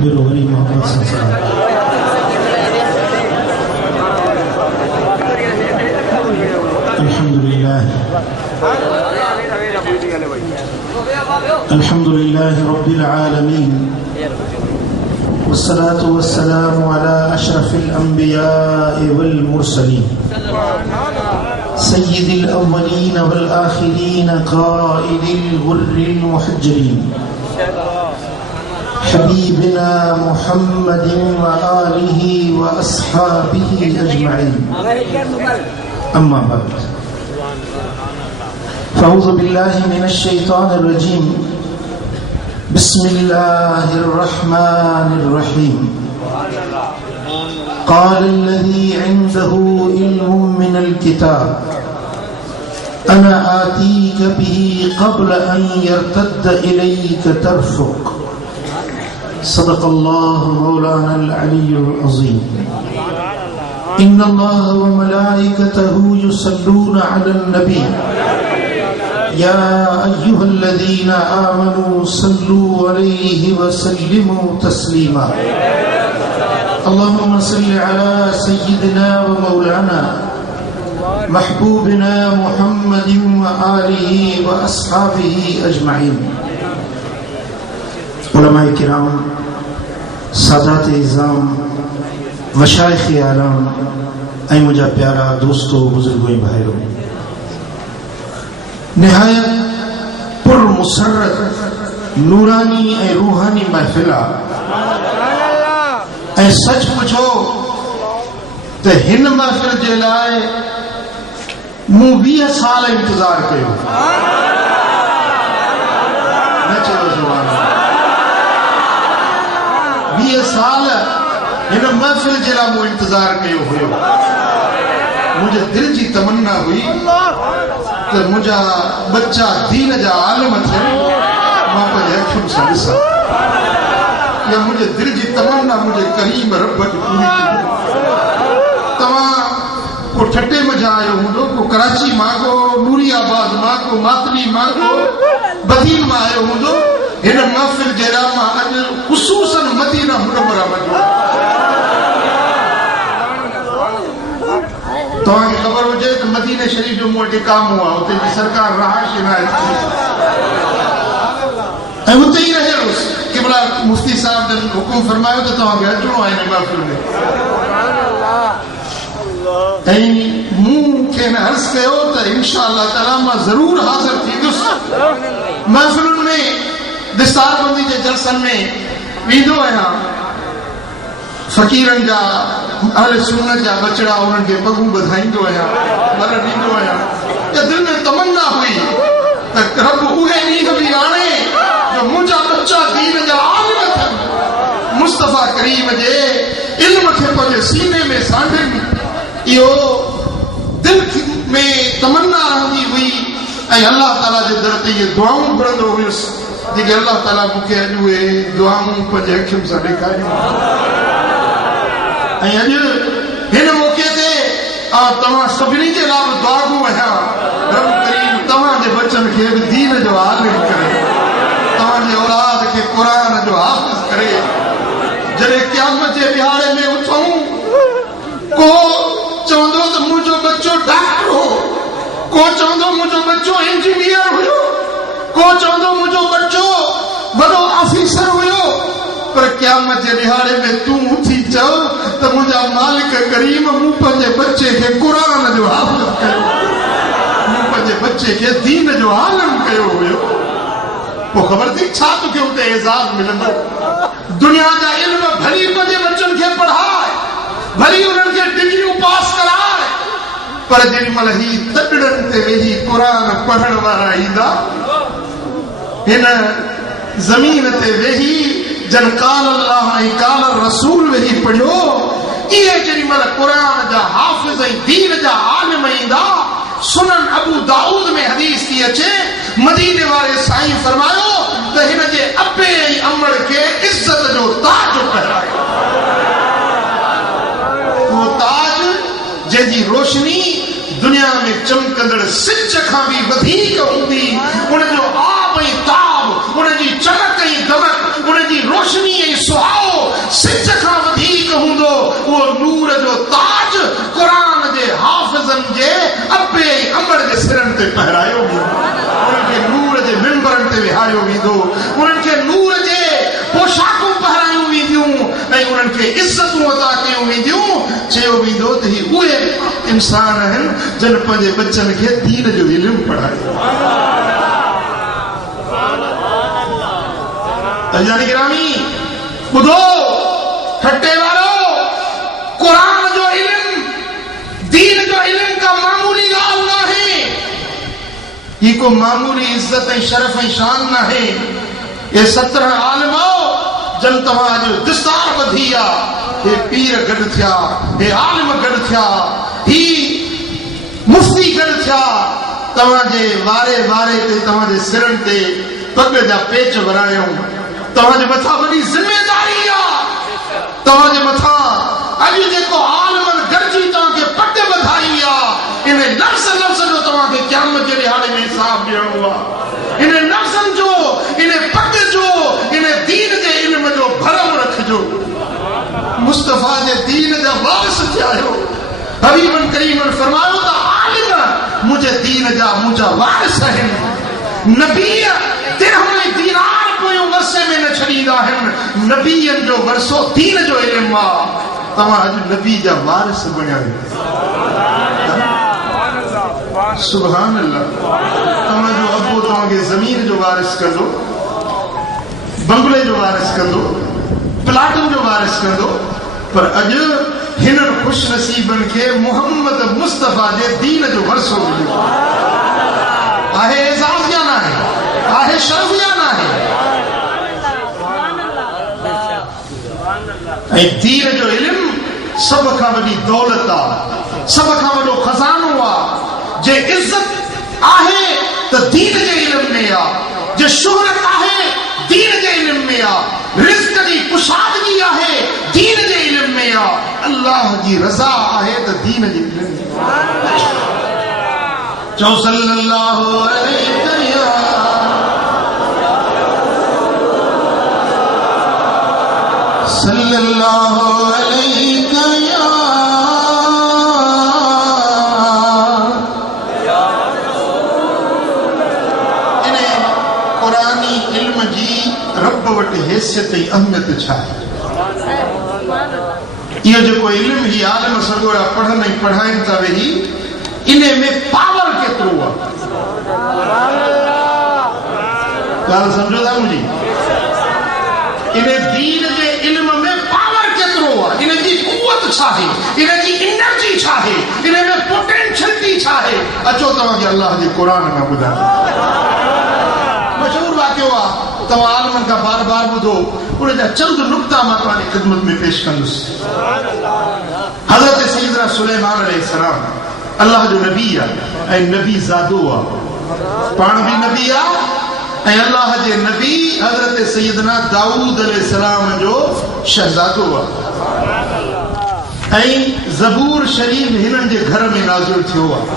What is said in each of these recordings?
कबीर वली मोहम्मद सल्लल्लाहु अल्हम्दुलिल्लाह रब्बिल आलमीन वस्सलातु वस्सलामु अला अशरफिल अंबिया'i वल मुरसलीन सय्यिदिल अव्वलीन वल आखिरीन क़ाइदिल गुर्रिल मुहज्जलीन हबीबिना मुहम्मदिन व आलिहि व अस्हाबिहि अजमईन अम्मा बाद फ़अऊज़ु बिल्लाहि मिनश शैतानिर रजीम बिस्मिल्लाहिर रहमानिर रहीम क़ालल्लज़ी इंदहु इल्मुम मिनल किताब अना आतीक बिही क़ब्ल अन यर्तद्द इलैक तर्फ़ुक सदक़ल्लाहु मौलानल अलियुल अज़ीम इन्नल्लाह व मलाइकतहु युसल्लूना अलन नबी या अय्युहल्लज़ीना आमनू सल्लू अलैहि व सल्लिमू तस्लीमा अल्लाहुम्मा सल्लि अला सय्यिदिना व मौलाना महबूबिना मुहम्मदिन व आलिहि व अस्हाबिहि अजमईन। उलमाए किराम, सादात इज़ाम, मशाइख़ आलम ऐं मुंहिंजा प्यारा दोस्तों, बुजुर्गो ऐं भाइरो, निहायत पुरमुसर्रत नूरानी ऐं रूहानी महफ़िल आहे। ऐं सच पुछो त हिन महफ़िल जे लाइ मूं 20 साल इंतज़ार कयो। न चयो सुभाण अल्लाह। 20 साल हिन महफ़िल जे लाइ मूं इंतज़ार कयो हुयो। मुंहिंजे दिल जी तमन्ना हुई त मुंहिंजा बच्चा दीन जा आलिम थियनि, मां पंहिंजे अखियुनि सां ॾिसां। या मुंहिंजे दिल जी तमन्ना मुंहिंजे करीम रब खे पूरी थी। तव्हां को ठटे मज़ा आयो हूंदो, को कराची मां, को नूरियाबाद मां, को मातली मां, को बदीन मां आयो हूंदो। हिन महफ़िल जे लाइ मां अॼु ख़ुसूसन मदीना मुनव्वरा वञो। तव्हांखे ख़बर हुजे त मदीने शरीफ़ जो मूं वटि कामो आहे, उते जी सरकार रहाइश इनायत कई ऐं उते ई रहियोसि। केमहिल मुफ्ती साहब जन हुकुम फरमायो त तव्हांखे अचिणो आहे हिन महफ़िल में। ऐं मूंखे हिन अर्ज़ कयो त इंशा अल्लाह ताला मां ज़रूर हाज़िर थींदुसि। महफ़िलुनि में दिस्तारबंदी जे जलसनि में वेंदो आहियां। फ़क़ीरनि जा, अहले सुन्नत जा बचड़ा उन्हनि खे पगूं ॿधाईंदो आहियां, ॿर ॾींदो आहियां। त दिलि में तमन्ना हुई त रब उहे ॾींहं बि आणे जो मुंहिंजा बच्चा दीन जा आलिम थियनि, मुस्तफ़ा करीम जे इल्म खे पंहिंजे सीने में सांभनि। इहो दिलि में तमन्ना रहंदी हुई ऐं अल्लाह ताला जे दर ते इहे दुआऊं पढ़ंदो हुयुसि जेके अल्लाह ताला मूंखे अॼु उहे दुआऊं पंहिंजे अखियुनि सां ॾेखारियूं। ऐं अॼु हिन मौक़े ते तव्हां सभिनी जे लाइ बि दुआगो आहियां। रब करीम तव्हांजे बचनि खे बि दीन जो आलिम करे, तव्हांजे औलाद खे क़ुरान जो हाफ़िज़ करे। जॾहिं क़यामत जे ॾिहाड़े में उथूं, को चवंदो त मुंहिंजो बच्चो डॉक्टर हो, को चवंदो मुंहिंजो बच्चो इंजीनियर हुयो, को चवंदो मुंहिंजो बच्चो वॾो ऑफिसर हुयो। पर क़यामत जे ॾिहाड़े में तूं उथी चओ त मुंहिंजा मालिक करीम मूं पंहिंजे बच्चे खे क़ुरान जो हाफ़िज़ कयो, मूं पंहिंजे बच्चे खे दीन जो आलिम कयो हुयो। पोइ ख़बर थी छा तोखे उते एज़ाज़ मिलंदो। दुनिया जा इल्म भली पंहिंजे बच्चनि खे पढ़ाए, भली उन्हनि खे डिग्रियूं पास कराए, पर जेॾी महिल ही तकड़नि ते वेही क़ुरान पढ़ण वारा ईंदा, हिन ज़मीन ते वेही जन काल अल्लाह ऐं काल रसूल वेही पढ़ियो, इहे जेॾी महिल क़ुरान जा हाफ़िज़ ऐं दीन जा आलिम ईंदा। सुनन अबू दाऊद में हदीस थी अचे, मदीने वारे साईं फरमायो त हिन जे अबे ऐं अमड़ खे इज़त जो ताज पहिरायो। उहो ताज जंहिंजी रोशनी दुनिया में चमकंदड़ सिज खां भी वधीक हूंदी, उनजो आब ऐं ताब, उनजी चमक ऐं दमक, उनजी रोशनी ऐं सुहाओ ते पहरायो उनके नूर जे मिंबरन ते विहायो वेंदो उनके नूर जे पोशाकूं पहरायूं वेंदियूं ऐं उन्हनि खे इज़तूं अदा कयूं वेंदियूं चयो वेंदो त ही उहे इंसान आहिनि जन पंहिंजे बच्चनि खे दीन जो इल्मु पढ़ायो अजानी गिरामी ॿुधो ठटे वारो कुरान जो इल्मु दीन जो इल्मु का मामूली ॻाल्हि न आहे ही को मामूली इज़त ऐं शरफ़ ऐं शान न आहे ये 17 आलिम जन तव्हां जो दिस्तार वधी आहे हे पीर गॾु थिया हे आलिम गॾु थिया ही मुफ्ती गॾु थिया तव्हांजे वारे वारे ते तव्हांजे सिरनि ते पग जा पेच वरायूं तव्हांजे मथां वॾी ज़िमेदारी आहे तव्हांजे मथां अॼु जेको आलिमनि गॾिजी तव्हांखे पग वधाई आहे इन लफ़्ज़ लफ़्ज़ जो तव्हांखे क़यामत जे ॾिहाड़े में हिसाब ॾियणो आहे इन लफ़्ज़नि जो इन पग जो इन दीन जे इल्म जो भरम रखिजो मुस्तफ़ा जे दीन जा वारिस थिया आहियो हबीबन करीमन फरमायो त आलिम मुंहिंजे दीन जा मुंहिंजा वारिस आहिनि नबी दिरहम दीनार पोयों वर्से में न छॾींदा आहिनि नबीअनि जो वर्सो दीन जो इल्मु आहे तव्हां अॼु नबी जा वारिस बणिया आहियो सुभान अल्लाह तव्हांजो अबो तव्हांखे ज़मीन जो वारिस कंदो बंगले जो वारिस कंदो प्लाटन जो वारिस कंदो पर अॼु हिननि ख़ुशि नसीबनि खे मोहम्मद मुस्तफ़ा जे दीन जो वर्सो मिलियो आहे एज़ाज़ या न आहे शरफ़ या न आहे ऐं दीन जो इल्मु सभ खां वॾी दौलत आहे सभ खां वॾो खज़ानो आहे जे इज़त आहे त दीन जे इल्म में आहे जे शुहरत आहे दीन जे इल्म में आहे रिज़्क़ जी कुशादगी आहे दीन जे इल्म में आहे अल्लाह जी रज़ा आहे त दीन जे इल्म में चओ सल्लल्लाहु अलैहि सल्लल्लाहु अलैहि रब वटि हैसियत ऐं अहमियत छा आहे इहो जेको इल्मु ही आलिम सॻोड़ा पढ़नि ऐं पढ़ाइनि था वेही इन में पावर केतिरो आहे ॻाल्हि सम्झो था मुंहिंजी इन दीन जे इल्म में पावर केतिरो आहे इन जी क़ुवत छा आहे इन जी एनर्जी छा आहे इन में पोटेंशियलिटी छा आहे अचो तव्हांखे अल्लाह जे क़ुर में ॿुधायां मशहूर वाक़ियो आहे तव्हां आलिमनि खां बार बार ॿुधो उन जा चंद नुक्ता मां तव्हांजी ख़िदमत में पेश कंदुसि हज़रत सैयदना सुलेमान अलैहिस्सलाम अल्लाह जो नबी आहे ऐं नबी ज़ादो आहे पाण बि नबी आहे ऐं अल्लाह जे नबी हज़रत सैयदना दाऊद अलैहिस्सलाम जो शहज़ादो आहे ऐं ज़बूर शरीफ हिननि जे घर में नाज़िल थियो आहे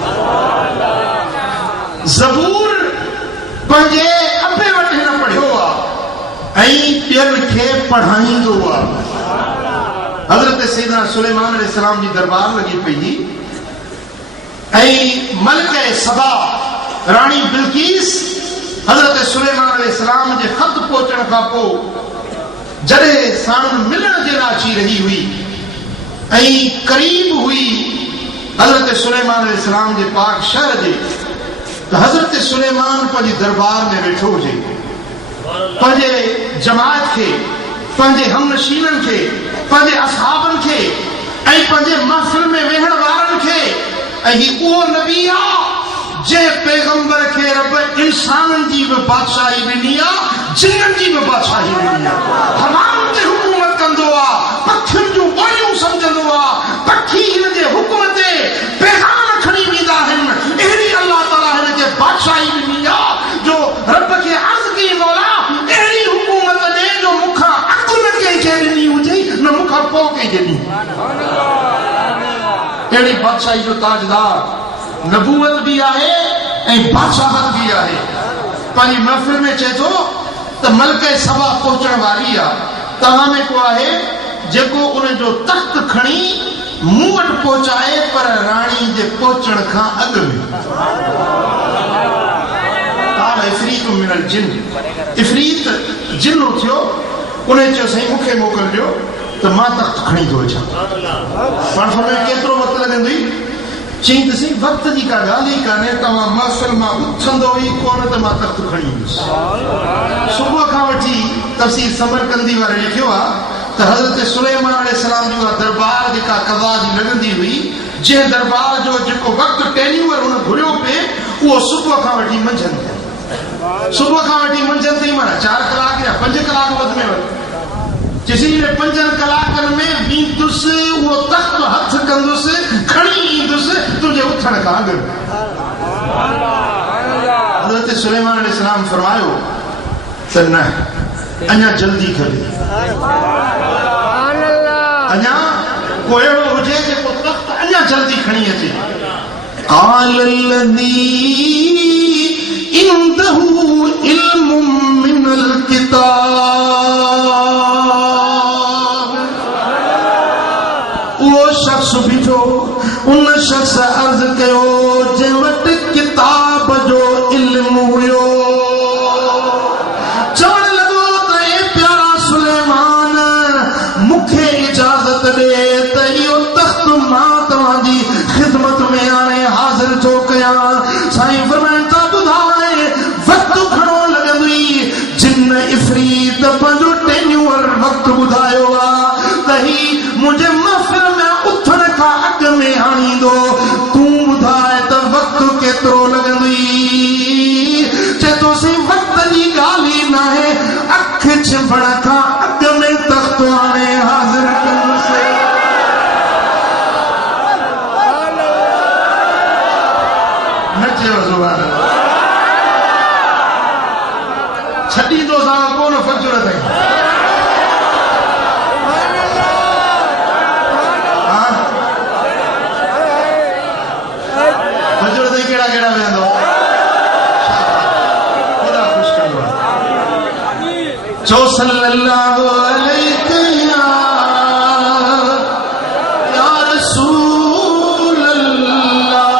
ज़बूर पंहिंजे अबे वटि हिन पढ़ियो आहे ऐं ॿियनि खे पढ़ाईंदो आहे हज़रत सैयदना सुलेमान अलैहिस्सलाम जी दरबार लॻी पई ऐं मलिक सबा राणी बिल्कीस हज़रत सुलेमान अलैहिस्सलाम जे ख़त पहुचण खां पोइ जॾहिं साणु मिलण जे लाइ अची रही हुई ऐं क़रीब हुई हज़रत सुलेमान अलैहिस्सलाम जे पाक शहर जे त हज़रत सुलेमान पंहिंजी दरबार में वेठो हुजे पंहिंजे जमात खे पंहिंजे हमनशीननि खे पंहिंजे असहाबनि खे ऐं पंहिंजे महफ़िल में वेहण वारनि खे ऐं ही उहो नबी आहे जे पैगंबर खे रब इंसाननि जी बि बादशाही ॾिनी आहे जिन्ननि जी बि बादशाही ॾिनी आहे हवाउनि ते हुकूमत कंदो आहे पखियुनि जूं ॿोलियूं सम्झंदो आहे पखी हिन जे हुकुम ते पैगाम खणी वेंदा आहिनि अहिड़ी अल्लाह ताला हिन खे बादशाही ॾिनी आहे जो रब खे अर्ज़ कई मौला अहिड़ी हुकूमत ॾे जो मूंखां अॻु न कंहिंखे ॾिनी हुजे न मूंखां पोइ कंहिंखे ॾिनी अहिड़ी बादशाही जो ताजदार नबूवत भी आहे ऐं बादशाहत भी आहे पंहिंजी महफ़िल में चए थो त मलिक सबा पहुचण वारी आहे तव्हां में को आहे जेको उन जो तख़्त खणी मूं वटि पहुचाए पर राणी जे पहुचण खां अॻु में इफरीत मिनल जिन, इफरीत जिन थियो, उन्हें चयो साईं मूंखे मोकिलिजो त मां तख्त खणी थो अचां। पाण फरमाए केतिरो वक़्तु लॻंदुई? चई त साईं वक़्त जी का ॻाल्हि ई कान्हे, तव्हां महफ़िल मां उथंदो ई कोन त मां तख्त खणी ईंदुसि। सुबुह खां वठी तफ़सीर समरकंदी वारे लिखियो आहे त हज़रत सुलेमान अलैहिस्सलाम जी उहा दरबार जेका क़ज़ा जी लॻंदी हुई, जंहिं दरबार जो जेको वक़्तु टेन्यूअर हुन घुरियो पिए, उहो सुबुह खां वठी मंझंदि ताईं, सुबुह खां वठी मंझंदि ताईं माना 4 कलाक या 5 कलाक वधि में वधि। जिसी ने 5 कलाकनि में बींदुसि, उहो तख्त हथ कंदुसि, खणी ईंदुसि तुंहिंजे उथण खां अॻु। हज़रत सुलेमान अलैहिस्सलाम फरमायो त न, अञा जल्दी करे, अञा को अहिड़ो हुजे जेको तख्त अञा जल्दी खणी अचे। क़ाल लज़ी इंदहु इल्मुम मिनल किताब, वो शख्स बीठो, उन शख्स अर्ज कयो जंहिं वटि किताब जो इल्मु हुयो। चवण लॻो त ए प्यारा सुलेमान, मूंखे इजाज़त ॾे त इहो तख्त मां तव्हांजी ख़िदमत में हाणे हाज़िर थो कयां। साईं फरमाइनि था ॿुधाए वक़्तु घणो लॻंदुई? जिन इफ़रीत पंहिंजो टेन्यूअर वक़्तु ॿुधायो आहे त ही मुंहिंजे महफ़िल में उथण खां अॻु में आणींदो। तूं ॿुधाए त वक़्तु केतिरो लॻंदुई? चए थो साईं वक़्त जी ॻाल्हि ई नाहे, अखि छिंभण खां अॻु में तख्त हाणे हाज़िर कंदुसि। न चयो ज़ुबान छॾींदो सां कोन फजर ताईं। फजर ताईं कहिड़ा कहिड़ा वेहंदो? ख़ुदा ख़ुशि कंदो आहे। चो सल्लल्लाहु अलैहि या रसूल अल्लाह।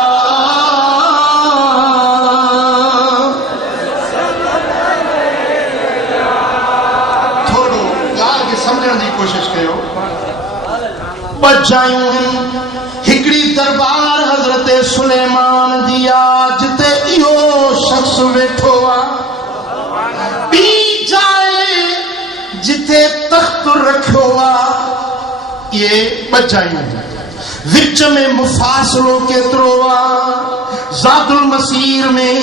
थोरो ॻाल्हि खे सम्झण जी कोशिशि कयो। बचायूं हिकिड़ी दरबार हज़रत सुलेमान जी आहे, जिते इहो शख्स वेठो आहे। ॿी जाइ जिते तख्त रखियो आहे। इहे बचायूं विच में मुफ़ासिलो केतिरो आहे? ज़ादुल मसीर में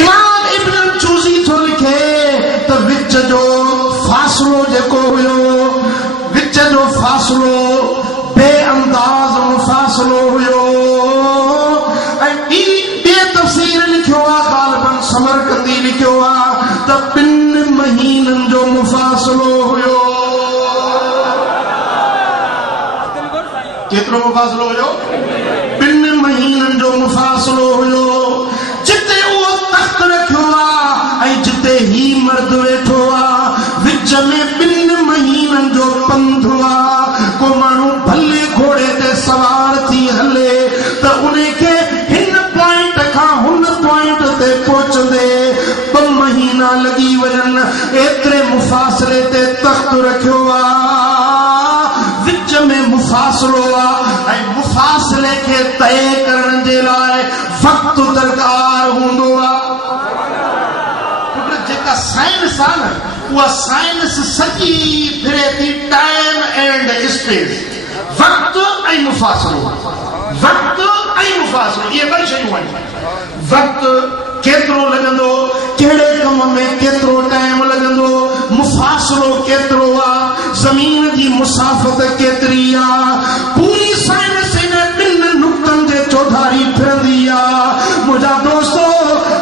इमाम इब्न जूज़ी थो लिखे त विच जो फ़ासिलो जेको हुयो, विच जो फ़ासिलो बेअंदाज़ मुफ़ासिलो हुयो। ऐं ॿिए तफ़सीर लिखियो आहे, ग़ालिबन समरकंदी लिखियो आहे त 2 महीननि जो मुफ़ासिलो हुयो। केतिरो मुफ़ासिलो हुयो? 2 महीननि जो मुफ़ासिलो हुयो। जिते उहो तख्त रखियो आहे ऐं जिते ही मर्द वेठो आहे, विच में 2 महीननि जो पंधु आहे। को माण्हू भले घोड़े ते सवार थी हले त उनखे हिन पॉइंट खां हुन पॉइंट ते पहुचंदे 2 महीना लॻी वञनि। एतिरे मुफ़ासिले ते तख्त रखियो आहे, विच में मुफ़ासिलो आहे ऐं मुफ़ासिले खे तय करण जे लाइ वक़्तु दरकार हूंदो आहे। जेका साइंस आहे न, उहा साइंस सॼी फिरे थी टाइम एंड स्पेस, वक़्तु ऐं मुफ़ासिलो। वक़्तु ऐं मुफ़ासिलो इहे 2 शयूं आहिनि। वक़्तु केतिरो लॻंदो, कहिड़े कम में केतिरो टाइम लॻंदो, मुफ़ासिलो केतिरो आहे, ज़मीन जी मुसाफ़त केतिरी आहे, पूरी साइंस इन 2 नुक़्तनि जे चौधारी फिरंदी आहे। मुंहिंजा दोस्तो,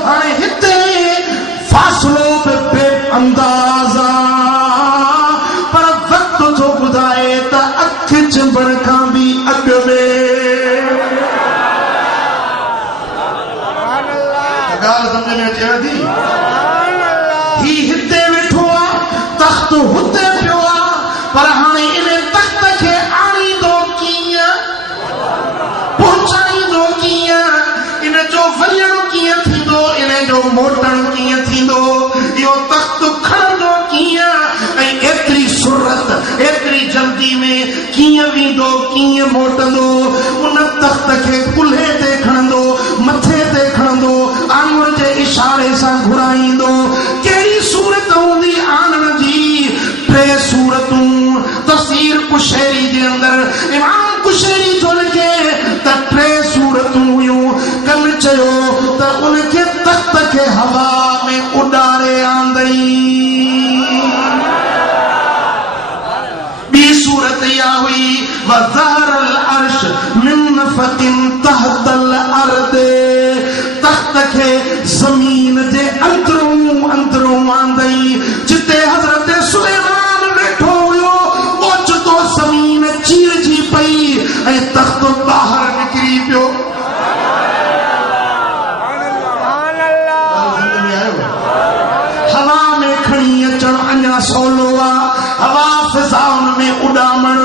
हाणे हिते फ़ासिलो बि बेअंदाज़ आहे, पर वक़्तु थो ॿुधाए त अखि चिंबण खां बि अॻु में। ॻाल्हि सम्झ में अचे थी? ही हिते वेठो आहे, तख्त हुते पियो आहे, पर हाणे इन तख्त खे आणींदो कीअं, पहुचाईंदो कीअं, इन जो वञणु कीअं थींदो, इन जो मोटणु कीअं तफसीर कुशैरी के अंदर इमाम कुशैरी जो लिखे त टे सूरतूं हुयूं कल चयो त उनके तख्त के हवा में उड़ारे आंदई। बी सूरत या हुई वज़हरल अर्श मिन फतिन तहतल अर्द, तख्त के जमीन दे अंदरों अंदरों आंदई। जिते हजरत सुलेमान बैठो हुयो ओचतो जमीन चीर जी पई ऐं तख्त बाहर निकरी पियो। हवा में खणी अचण अञा सवलो आ, हवा फिजाउन में उड़ामण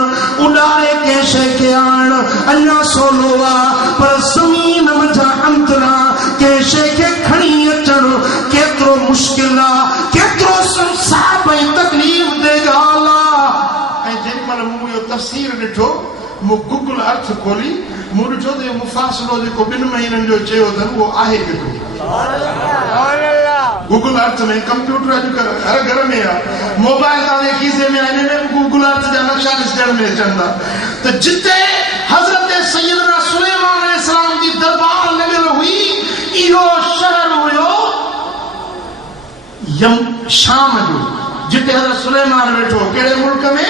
उड़ारे के शइ के आण अञा सवलो आ, पर जमीन मथा अंतरा के शइ के खणी अचण केतिरो मुश्किल आ, केतिरो संसाब ऐं तकलीफ़ दे ॻाल्हि आ। ऐं जेॾीमहिल मूं इहो तफ़सीर ॾिठो मूं गूगल अर्थ खोली मूं ॾिठो त इहो मुफ़ासिलो जेको 2 महीननि जो चयो अथनि उहो आहे केतिरो। गूगल अर्थ में कंप्यूटर अॼुकल्ह हर घर में आहे, मोबाइल तव्हांजे खीसे में आहे, में गूगल अर्थ जा नक्शा ॾिसण में अचनि था। त जिते हज़रत सैयदना सुलेमान अलैहिस्सलाम जी दरबार लॻियल हुई इहो शहर हुयो शाम जो, जिते हज़रत सुलेमान वेठो कहिड़े मुल्क में?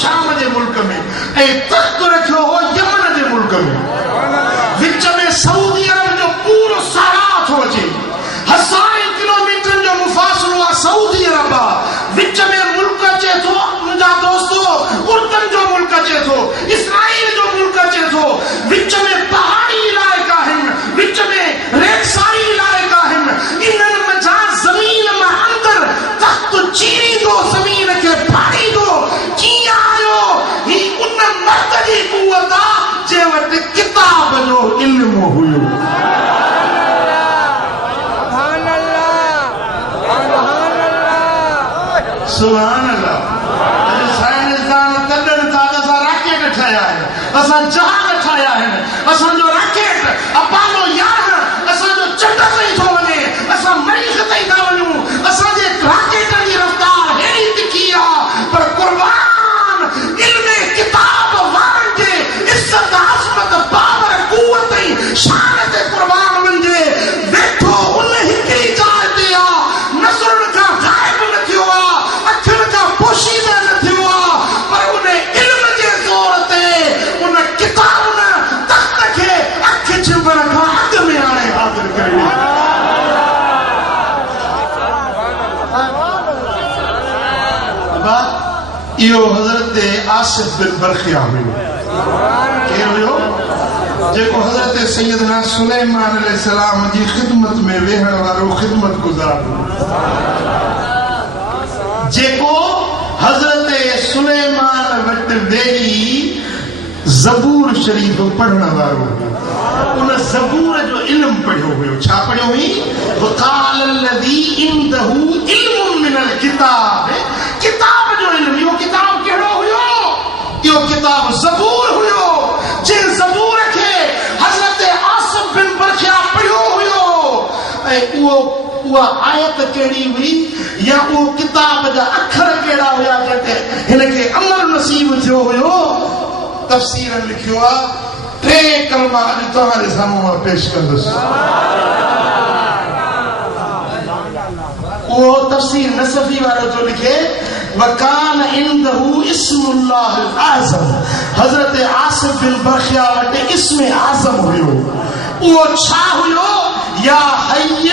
शाम जे मुल्क में। ऐं तख्त रखियो हो यमन जे मुल्क में। विच में सऊदी अरब जो पूरो सारा थो अचे, 1000 किलोमीटर जो मुफ़ासिलो आहे सऊदी अरब आहे। विच में मुल्क अचे थो मुंहिंजा दोस्तो उर्दन जो मुल्क अचे थो, इसराइल जो मुल्क अचे थो। विच में पहाड़ी इलाइक़ा आहिनि, विच में रेगिस्तानी इलाइक़ा आहिनि। इन्हनि मथां ज़मीन मां अंदर तख्त चीरींदो, ज़मीन खे फाड़ींदो। कीअं आयो? ही उन मर्द जी क़ुवत आहे जे वटि किताब जो इल्मु हुयो। सुभान अल्लाह। साइंसदान कढनि था त असां रॉकेट ठाहिया आहिनि, असां जहाज ठाहिया आहिनि, असांजो रॉकेट अपोलो 11 असांजो चंड ताईं थो वञे, असां मरीज़ ताईं था वञूं, असांजे रॉकेट जी रफ़्तार हेॾी तिखी आहे। पर क़ुर्बान इल्म किताब वारनि जे इज़त अज़मत पावर क़ुवत ऐं शान ते क़ुर्बान वञिजे। वेठो उन हिकिड़ी ॻाल्हि ते आहे, नज़रुनि खां ग़ाइब न थियो आहे, अखियुनि खां पोशीदा न थियो आहे, पर उन इल्म जे ज़ोर ते उन किताब न तख्त खे अखि छिबण खां अॻु में हाणे हाज़िर करे। इहो हज़रत आसिफ बिन बरखिया हुयो। केरु हुयो? जेको हज़रत सैयदना सुलेमान अलैहिस्सलाम जी ख़िदमत में वेहण वारो ख़िदमत गुज़ार हो, जेको हज़रत सुलेमान वटि वेही ज़बूर शरीफ पढ़ण वारो हुयो। उन ज़बूर जो इल्म पढ़ियो हुयो। छा पढ़ियो हुई? वक़ाल लज़ी इंदहु इल्मुन मिनल किताब, किताब जो इल्म। इहो किताब कहिड़ो हुयो? इहो किताब ज़बूर हुयो। जिन ज़बूर खे हज़रत आसिफ बिन बरखिया पढ़ियो हुयो ऐं उहा आयत कहिड़ी हुई या उहो किताब जा अखर कहिड़ा हुया जंहिंते हिनखे अमल नसीब थियो हुयो? तफ़सीर लिखियो आहे। 3 कलमा अॼु तव्हांजे साम्हूं मां पेश कंदुसि। उहो तफ़सीर नसफ़ी वारो जो लिखे वकान इंदहु इस्मुल्लाहिल आज़म, हज़रत आसिफ बिन बरखिया वटि इस्म आज़म हुयो। उहो छा हुयो? या हय्य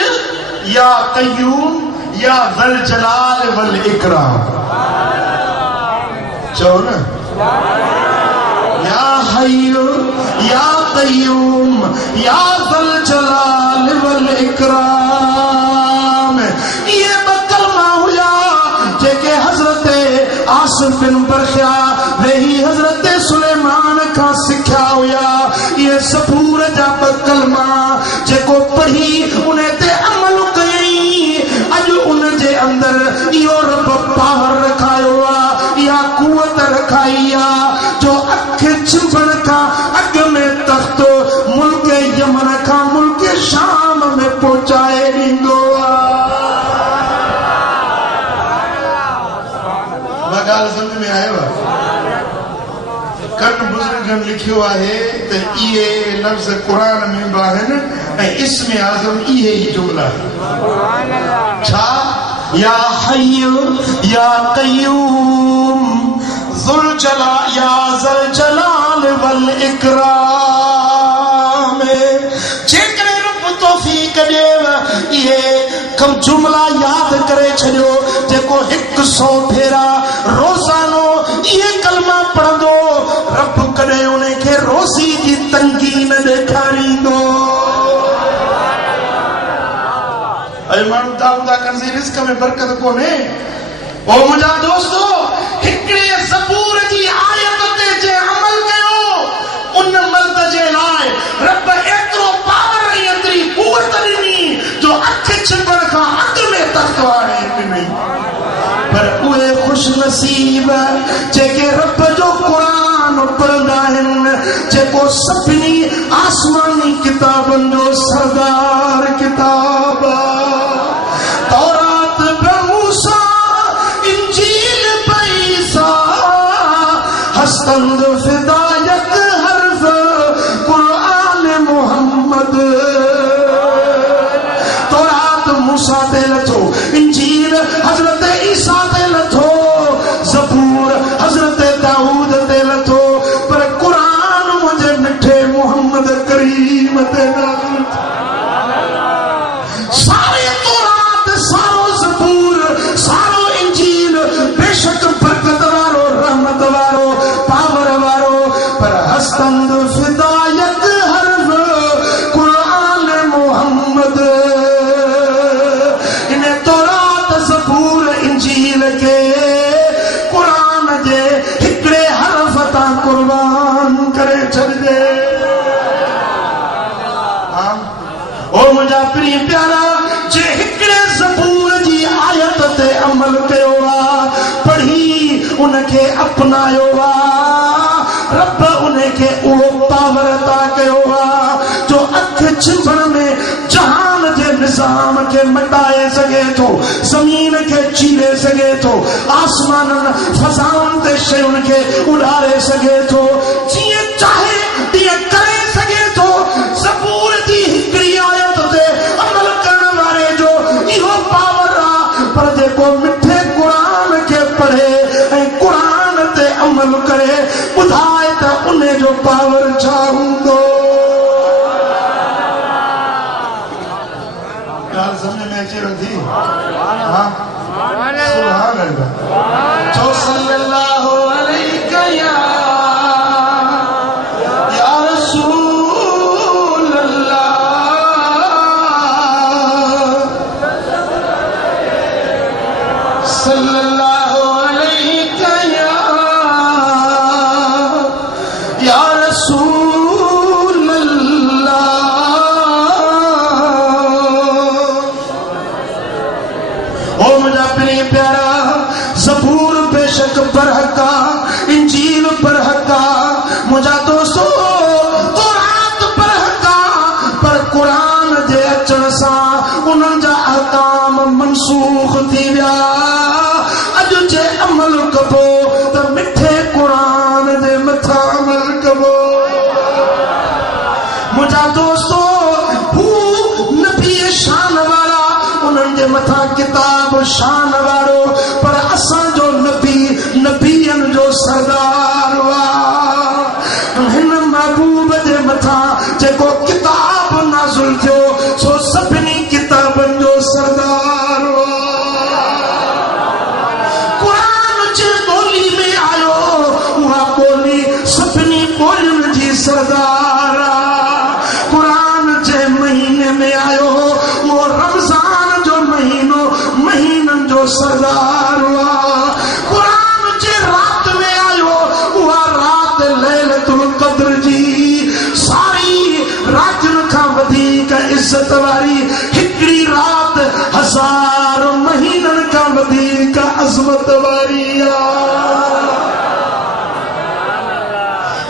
या क़य्यूम या ज़ल जलाल वल इकराम। चओ न, या हय्य या क़य्यूम या ज़ल जलाल वल इकराम। ये कलमा हुया जेके हज़रत आसिफ बिन बरखिया वेही हज़रत सुलेमान खां सिखिया हुया। ये ज़बूर जा कलमा जेको पढ़ी उन ते अमल कयई, अॼु उन जे अंदर इहो रब पावर रखायो आहे, इहा क़ुवत रखाई आहे जो अखि छिबण खां अॻु में तख्त मुल्क यमन खां मुल्क शाम में पहुचाए ॾींदो आहे। ॻाल्हि सम्झ में आयो आहे? कन बुजुर्गन लिखियो आहे त इहे लफ्ज़ कुरान में बाहन ऐं इस्म आज़म इहे ही जुमला सुभान अल्लाह छा या हय्यु या क़य्यूम ज़ुल जलाल वल इकराम जेकरे रब तौफीक ॾेव इहे कम जुमला याद करे छॾियो जेको 100 भेरा रोज़ानो इहे कलमा पढ़ंदो रब कॾहिं उन खे रोज़ी जी तंगी न ॾेखारींदो अरे माण्हू दाऊदा कंज़ी रिस्क में बरकत कोन्हे ओ मुंहिंजा दोस्तो हिकिड़े ज़बूर जी आयत ते जे अमल कयो उन मर्द जे लाइ रब एतिरो पावर ऐं एतिरी क़ुवत ॾिनी जो अख छिपण खां अॻु में तख़्त वारे ॾिनई पर उहे ख़ुश नसीब जेके रब जो क़ुरान पढ़ंदा आहिनि जेको सभिनी आसमानी किताबनि जो सरदार किताब तौरात बि मूसा इंजील बि ईसा हस्तंद फिदायत हर्फ कुरान मोहम्मद तौरात मूसा ते लथो इंजील हजरत ईसा ते लथो ज़बूर हजरत दाऊद ते लथो पर कुरान मुझे मिठे मोहम्मद करीम ते नाज़िल सारे तौरात सारो ज़बूर सारो इंजील बेशक बरकत वारो रहमत वारो पावर वारो पर हस्तंद फिदायत हर्फ कुरान मोहम्मद इन तौरात ज़बूर इंजील के कुरान जे हिकिड़े हर्फ तां कुर्बान करे छॾिजे ओ मुंहिंजा प्रिय प्यारा जे हिकिड़े ज़बूर जी आयत ते अमल कयो आहे पढ़ी उनखे अपनायो आहे रब उनखे उहो पावर अता कयो आहे जो अख छिपण में जहान जे निज़ाम खे मटाए सघे थो ज़मीन खे चीरे सघे थो आसमाननि फ़ज़ाउनि ते शयुनि खे उॾारे सघे थो जीअं चाहे तीअं करे सघे थो ज़बूर जी हिकिड़ी आयत ते अमल करण वारे जो इहो पावर आहे पर जेको मिठे क़ुरान खे पढ़े ऐं क़ुरान ते अमल करे ॿुधाए त उन जो पावर छा हूंदो ॻाल्हि सम्झ में अचे थी हा सुभान अल्लाह चो सल्लल्लाहु अलैहि या रसूल अल्लाह सल्लल्लाहु अलैहि या रसूल अल्लाह ओ मुझा प्रिय प्यारा ज़बूर बेशक बरहका इंजील बरहका मुझा दोस्तो तौरात बरहका पर कुरान जे अचण सां उन्हनि जा अहकाम मनसूख थी विया अॼु जे अमल कबो त मिठे क़ुरान जे मथां अमल कबो मुंहिंजा दोस्तो हू नबी शान वारा उन्हनि जे मथां किताब शान वारो पर असांजो नबी नबियनि जो सरदार हिन महबूब जे मथां जेको किताब नाज़िल थियो सो सभिनी किताबनि जो सरदार क़ुरान जे ॿोली में आयो उहा ॿोली सभिनी ॿोलियुनि जी सरदार क़ुरान जे महीने में आयो उहो रमज़ान जो महीनो महीननि जो सरदार क़ुरान जे रात में आयो उहा रात लैलतुल क़द्र जी सारी रातियुनि खां वधीक इज़त वारी हिकिड़ी रात 1000 महीननि खां वधीक अज़मत वारी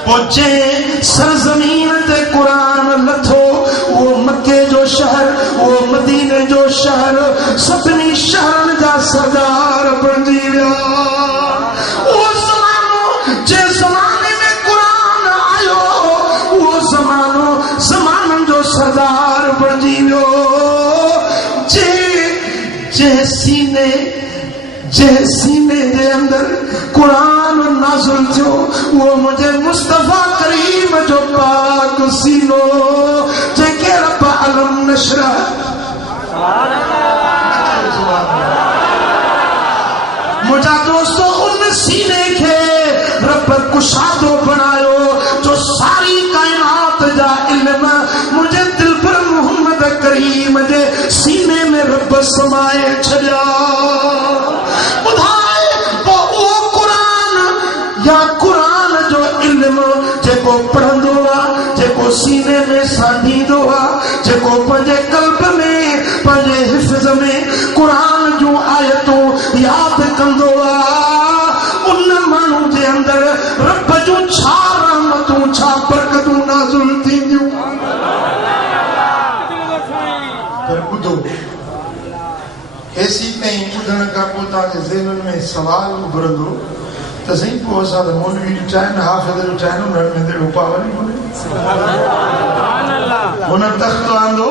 पोइ जंहिं सरज़मीन ते क़ुरान लथो उहो मके जो शहर उहो मदीने जो शहर सभिनी शहरनि जा सरदार बणिजी विया उहो ज़मानो जे ज़माने में क़ुरान पढ़जी वियो जे सीने जे अंदर कुरान नाज़िल थियो वो मुझे मुस्तफा करीम जो पाक सीनो जेके रब अलम नशरा मुझा दोस्तों उन सीने के रब कुशादो बनायो जो सारी कायनात जा इल्म मुझे दिल पर मोहम्मद करीम जे सीने में रब समाए छड़िया बुधाए वो कुरान या कुरान जो इल्म जेको पढ़ंदो आ जेको सीने में सांधींदो आ जेको पंहिंजे कल्ब में पंहिंजे हिफ्ज़ में कुरान जो आयतूं याद कंदो आ उन माण्हू जे अंदर रब जो छा रहमतूं छा बरकतूं नाज़िल थींदियूं पर ॿुधो हेसी ताईं ॿुधण खां पोइ तव्हांजे ज़हन में सवाल उभरंदो त सही पोइ असां त मौलवी जो चाहिनि हाफ़िज़ जो चाहिनि उन्हनि में अहिड़ो पावर ई कोन्हे हुन तख़्त आंदो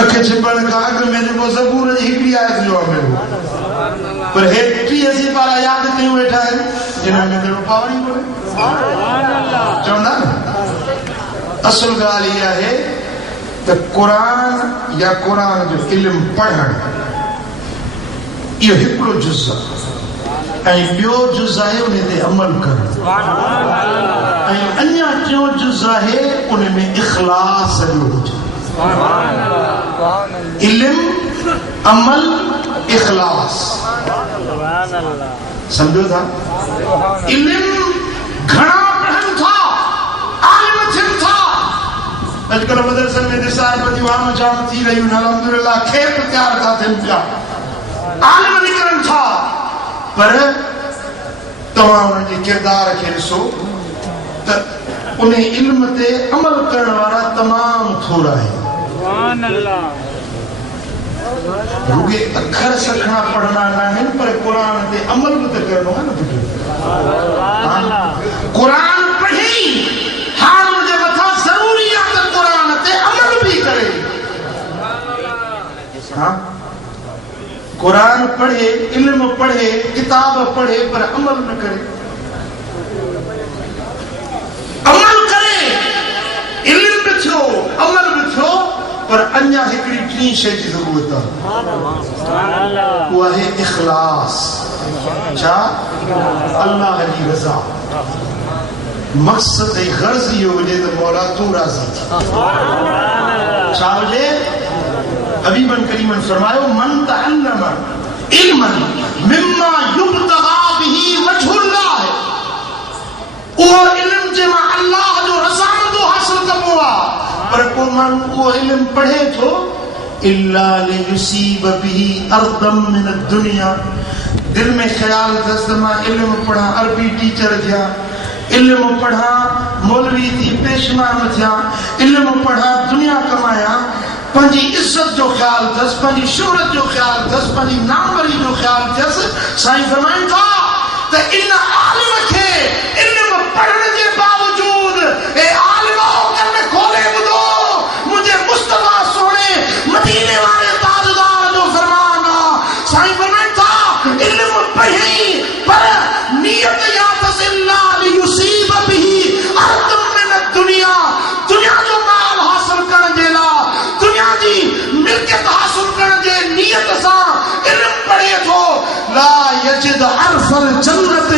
अख छिपण खां अॻु में जेको ज़बूर जी हिकिड़ी आयत जो अमल पर हे 83 पारा यादि कयूं वेठा आहिनि जिन्हनि में अहिड़ो पावर ई कोन्हे चवंदा न असुल ॻाल्हि इहा आहे त क़ुरान या क़ुरान जो इल्म पढ़ण इहो हिकिड़ो जुज़ आहे ऐं ॿियो जुज़ आहे उन ते अमल करणु ऐं अञा टियों जुज़ आहे उन में इख़लास जो हुजे इल्म अमल इख़लास समझो था इल्म घणा पढ़नि था आलिम थियनि था अॼुकल्ह मदरसनि में निसाबतियूं आम जाम थी रहियूं आहिनि अल्हम्दुलिल्लाह खेप तयार था थियनि पिया आलिम निकिरनि था पर तव्हां उन्हनि जे किरदार खे ॾिसो त उन इल्म ते अमल करण वारा तमामु थोरा आहिनि रुगे अखर सखणा पढ़ना न आहिनि पर क़ुरान ते अमल बि त करणो आहे न पुटु क़ुरान पढ़ी हाणे मुंहिंजे मथां ज़रूरी आहे त क़ुरान ते अमल बि करे कुरान पढ़े इल्म पढ़े किताब पढ़े पर अमल न करे अमल करे इल्म भी थियो अमल भी थियो पर अञा हिकिड़ी टी शइ जी ज़रूरत आहे उहा आहे इख़लास छा अल्लाह जी रज़ा मक़सद ऐं गर्ज़ इहो हुजे त मौला तूं राज़ी थी छा हुजे हबीबन करीमन फरमायो मन तअल्लम इल्मन मिम्मा युब्तगा बिही वजहुल्लाह उहो इल्म जे मां अल्लाह जो रज़ामंदो हासिल कबो आहे पर को माण्हू उहो इल्म पढ़े थो इल्ला लियुसीब बिही अर्दम मिन दुनिया दिल में ख्याल अथसि त मां इल्म पढ़ां अरबी टीचर थिया इल्म पढ़ां मौलवी थी पेशमान थिया इल्म पढ़ां दुनिया कमाया पंहिंजी इज्जत जो ख्याल अथसि पंहिंजी शोहरत जो ख्याल अथसि पंहिंजी नामवरी जो ख्याल अथसि साईं फरमाइनि था त इन आलिम खे इल्म पढ़ण जे बावजूद ए आलिमो कन खोले ॿुधो मुंहिंजे मुस्तफा सोणे मदीने वारे ताजदार जो फरमान आहे साईं फरमाइनि था इल्म पढ़ी पर नियत या तसिल्ला लियुसीब बिही अर्दम मिन दुनिया दुनिया जो माल हासिल करण जे लाइ दुनिया जी मिल्कियत हासिल करण जे नियत सां इल्म पढ़े थो ला यजिद अरफल जन्नत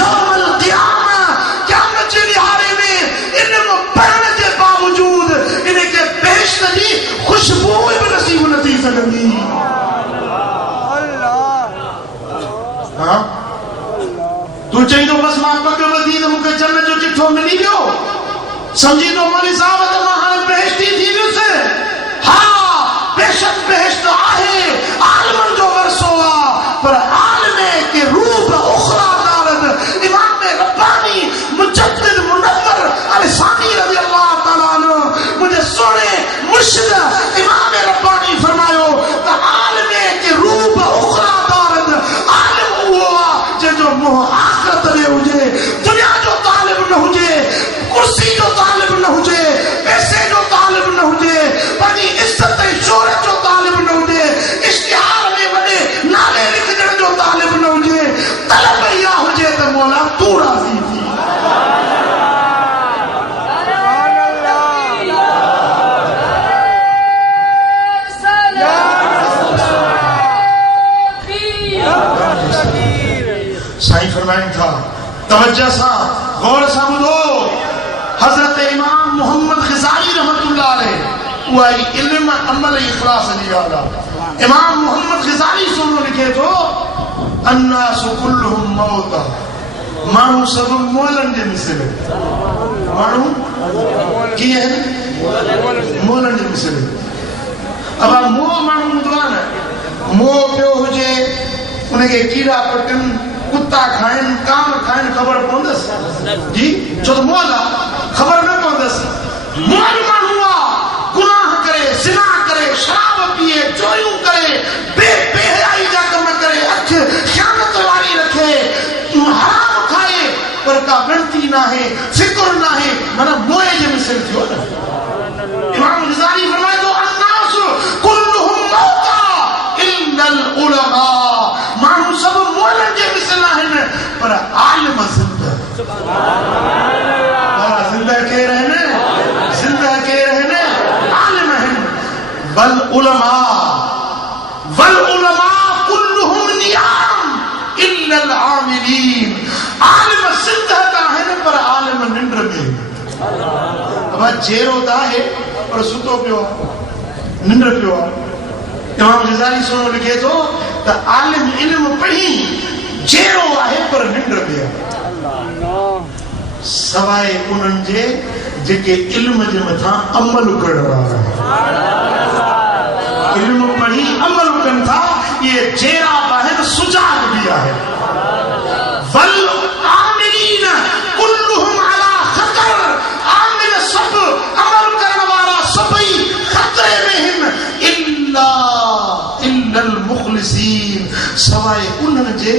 यौमल क़ियामा क़यामत जे ॾियारे में इल्म पढ़ण जे बावजूद इनखे बेहिश्त जी ख़ुशबू बि नसीब न थी सघंदी हाँ तू चईंदो बस मां पग वधी त मूंखे जन्नत जो चिठो मिली वियो समझींदो मौलवी साहब त मां हाणे बेहिश्ती थी वियुसि हा बेशक बेहिश्त आहे आलिमन जो वरसो आहे पर आलिमे के रूप उखरा दारद इमाम रब्बानी मुजद्दिद मुनव्वर अलसानी रज़ी अल्लाह ताला अन्हु मुझे सोने मुर्शिद इमाम रब्बानी फरमायो त आलिमे के रूप उखरा दारद आलिम हुआ जो मोह आखिरत में हुजे दुनिया जो तालिब न हुजे कुर्सी जो तालिब न हुजे राज़ी थी। साईं फरमाइन था तवज्जो सां गौर सां ॿुधो। हज़रत इमाम मोहम्मद ग़ज़ाली रहमतुल्लाह अलैह उहा इल्म अमल इखलास जी ॻाल्हि आहे। इमाम मोहम्मद ग़ज़ाली सुनो लिखे थो अन्नासु कुल्लुहुम मौत, माण्हू सभु मोलनि जे मिसल। माण्हू कीअं आहिनि? मोलनि जे मिसल। अब मोह माण्हू हूंदो आहे न, मोह पियो हुजे उनखे कीड़ा पटनि, कुत्ता खाइनि, कान खाइनि, ख़बर पवंदसि जी? छो त मोल आहे, ख़बर न पवंदसि। मोल माण्हू आहे गुनाह करे, ज़िना करे, शराब पीए, चोरियूं करे, बेहयाई जा कम करे, अखि ख़यानत वारी रखे, हराम खाए, पर का गिणती न आहे, फिक्र न आहे, माना मोह जे मिसल थियो न। इमाम ग़ज़ाली फरमाए थो अन्नास कुल्लुहुम मौता इल्लल उलमा, माण्हू सभु मोलनि जे मिसल आहिनि पर आलिम ज़िंदा। ज़िंदा केर आहिनि? ज़िंदा केर आहिनि? आलिम आहिनि। वल उलमा कुल्लुहुम नियाम इल्लल आमिलीन, आलिम ज़िंदा आहिनि पर आलिम निंड में। अब जेरो त आहे पर सुतो पियो आहे, निंड पियो आहे। इमाम ग़ज़ाली सुनो लिखे थो त आलिम इल्म पढ़ी जेरो आहे पर निंड में आहे, सवाइ उन्हनि जे जेके इल्म जे मथां अमल करण वारा। इल्म पढ़ी अमल कनि था, इहे जेरा बि आहिनि, सुजाग बि आहे। वल आमिलीन कुल्लुहुम अला ख़तर, आमिल सभु अमल करण वारा सभई ख़तरे में आहिनि इल्लल मुख़लिसीन, सवाइ उन्हनि जे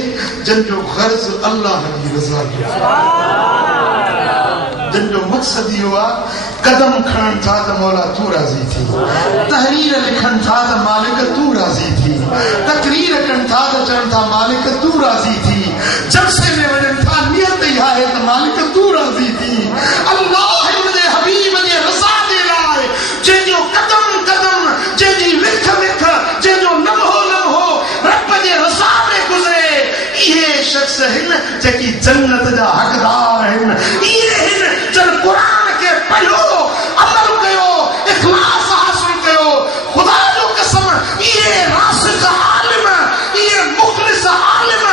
जंहिंजो गर्ज़ अल्लाह जी रज़ा जो, जंहिंजो मक़सद इहो आहे कदम खणनि था त मौला तूं राज़ी थी, तहरीर लिखनि था त मालिक तूं राज़ी थी, तकरीर कनि था त चवनि था मालिक तूं राज़ी थी, जलसे में वञनि था नियत इहा आहे त मालिक तूं राज़ी थी। अल्लाह मुंहिंजे हबीब जे रज़ा जे लाइ जंहिंजो कदम कदम, जंहिंजी विख विख, जंहिंजो लम्हो लम्हो रब जे रज़ा में गुज़रे, इहे शख़्स आहिनि जेकी जन्नत जा हक़दार आहिनि। इहे आहिनि जन क़ुरान खे पढ़ियो, अमल कयो, इख़लास हासिल कयो। ख़ुदा जो कसम, इहे रासिख़ आलिम, इहे मुख़लिस आलिम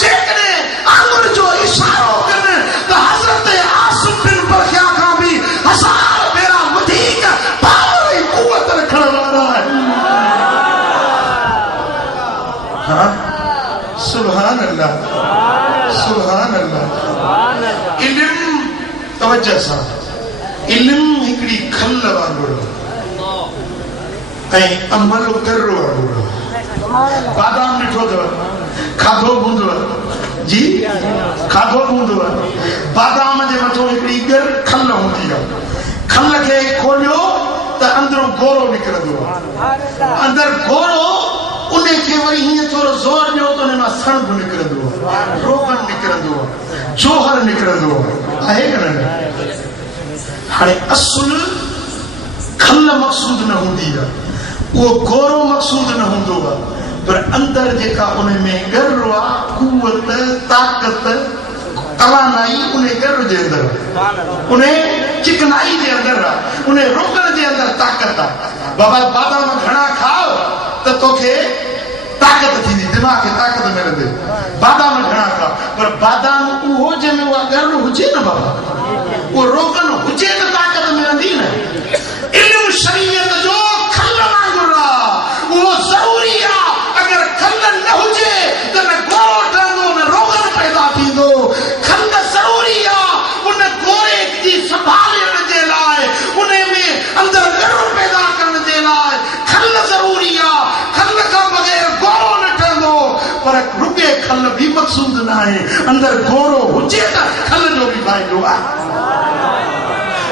जेकॾहिं आंगुर जो इशारो कनि त हज़रत आसिफ़ बिन बरखिया खां बि 1000 भेरा वधीक पावर ऐं क़ुवत रखण वारा आहिनि। हाँ, सुभान अल्लाह, सुभान अल्लाह। इल्म तवज्जो सां, इल्म हिकिड़ी खल वांगुरु ऐं अमल कर वांगुरु। बादाम ॾिठो अथव, खाधो हूंदव जी, खाधो हूंदव। बादाम जे मथां हिकिड़ी ॻर खल हूंदी आहे, खल खे खोलियो त अंदरो गोरो निकिरंदो आहे, अंदरि गोरो, उन खे वरी हीअं थोरो ज़ोर ॾियो त उन मां सण बि निकिरंदो आहे, रोगन निकिरंदो आहे, जोहर निकिरंदो आहे कि न? हाणे असुल खल मक़सूद न हूंदी आहे, उहो गोरो मक़सूद न हूंदो आहे, पर अंदरि जेका उन में ॻर आहे, क़ुवत, ताक़त, तवानाई उन ॻर जे अंदरि, उन चिकनाई जे अंदरि आहे, उन रोगन जे अंदरि ताक़त आहे। बाबा बादाम घणा खाओ त तोखे ताक़त थींदी, दिमाग़ खे ताक़त मिलंदी। बादाम घणा खा, पर बादाम उहो जंहिंमें उहा ॻर हुजे न बाबा, उहो रोगन हुजे त ताक़त मिलंदी न। इल्म शरीयत जो खल वांगुरु आहे, उहो ज़रूरी आहे। अगरि खल न हुजे त न गोरो ठहंदो, न रोगन पैदा थींदो। खल ज़रूरी आहे उन गोरे जी संभालण जे लाइ, उन में अंदरि ॻर पैदा करण जे लाइ खल ज़रूरी आहे। खल खां बग़ैर गोरो न ठहंदो, पर रुॻे खल बि मक़सूद न आहे। अंदरि गोरो हुजे त खल जो बि फ़ाइदो आहे,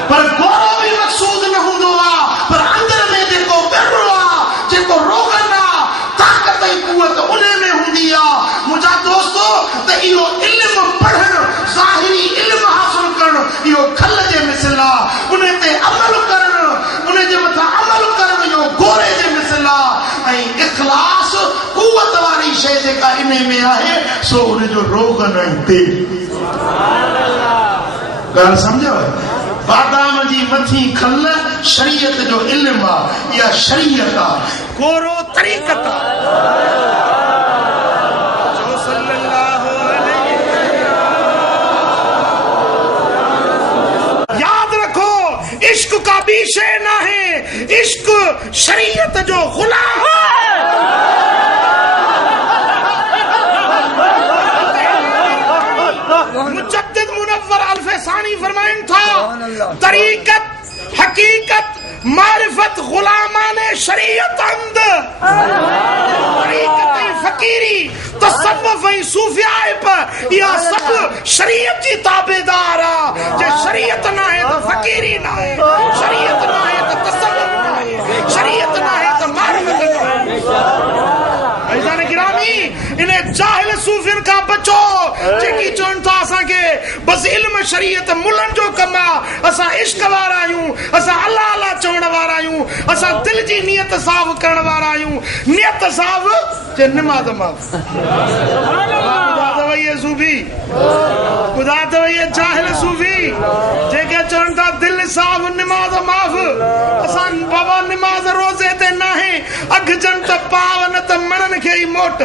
पर गोरो बि मक़सूद न हूंदो आहे। पर अंदरि में जेको ॻर आहे, जेको रोगन आहे, ताक़त ऐं क़ुवत उन में हूंदी आहे। मुंहिंजा दोस्तो, त इहो इल्म पढ़णु, ज़ाहिरी इहो खल जे मिसल आहे उन ते अमल करण उन जे मथां अमल करण इहो गोरे जे मिसल आहे ऐं इख़लास कुवत वारी शइ जेका इन में आहे सो उन जो रोगन ऐं तेल ॻाल्हि सम्झो बादाम जी मथी खल शरीयत जो इल्म आहे इहा शरीयत आहे गोरो तरीक़त आहे इश्क का भी शे ना है इश्क शरीयत जो गुलाम है मुजद्दिद मुनव्वर अल्फसानी फरमाइन था तरीकत हकीकत मारिफत गुलामाने शरीयत अंद तरीकत फकीरी तसव्वुफ सूफिया पर यह सब शरीयत की ताबेदार जे शरीयत ना है तो फकीरी ना है शरीयत ना है तो तसव्वुफ ना है शरीयत ना है तो मारिफत ना है ऐसा गिरामी इन्हें जाहिल सूफियन का बचो जेकी चोन था असा के बस इल्म शरीयत मुलन जो कमा असा इश्क वारा आयूं असा अल्लाह अल्लाह चवण वारा आयूं असा दिल जी नियत साफ करण वारा आयूं नियत साफ जे नमाज माफ खुदा ये सूफी खुदा तो ये जाहिल सूफी जेके चवण था दिल साफ नमाज माफ असा बाबा नमाज रोजे ते ना है अख जन त पावन त मनन के ही मोट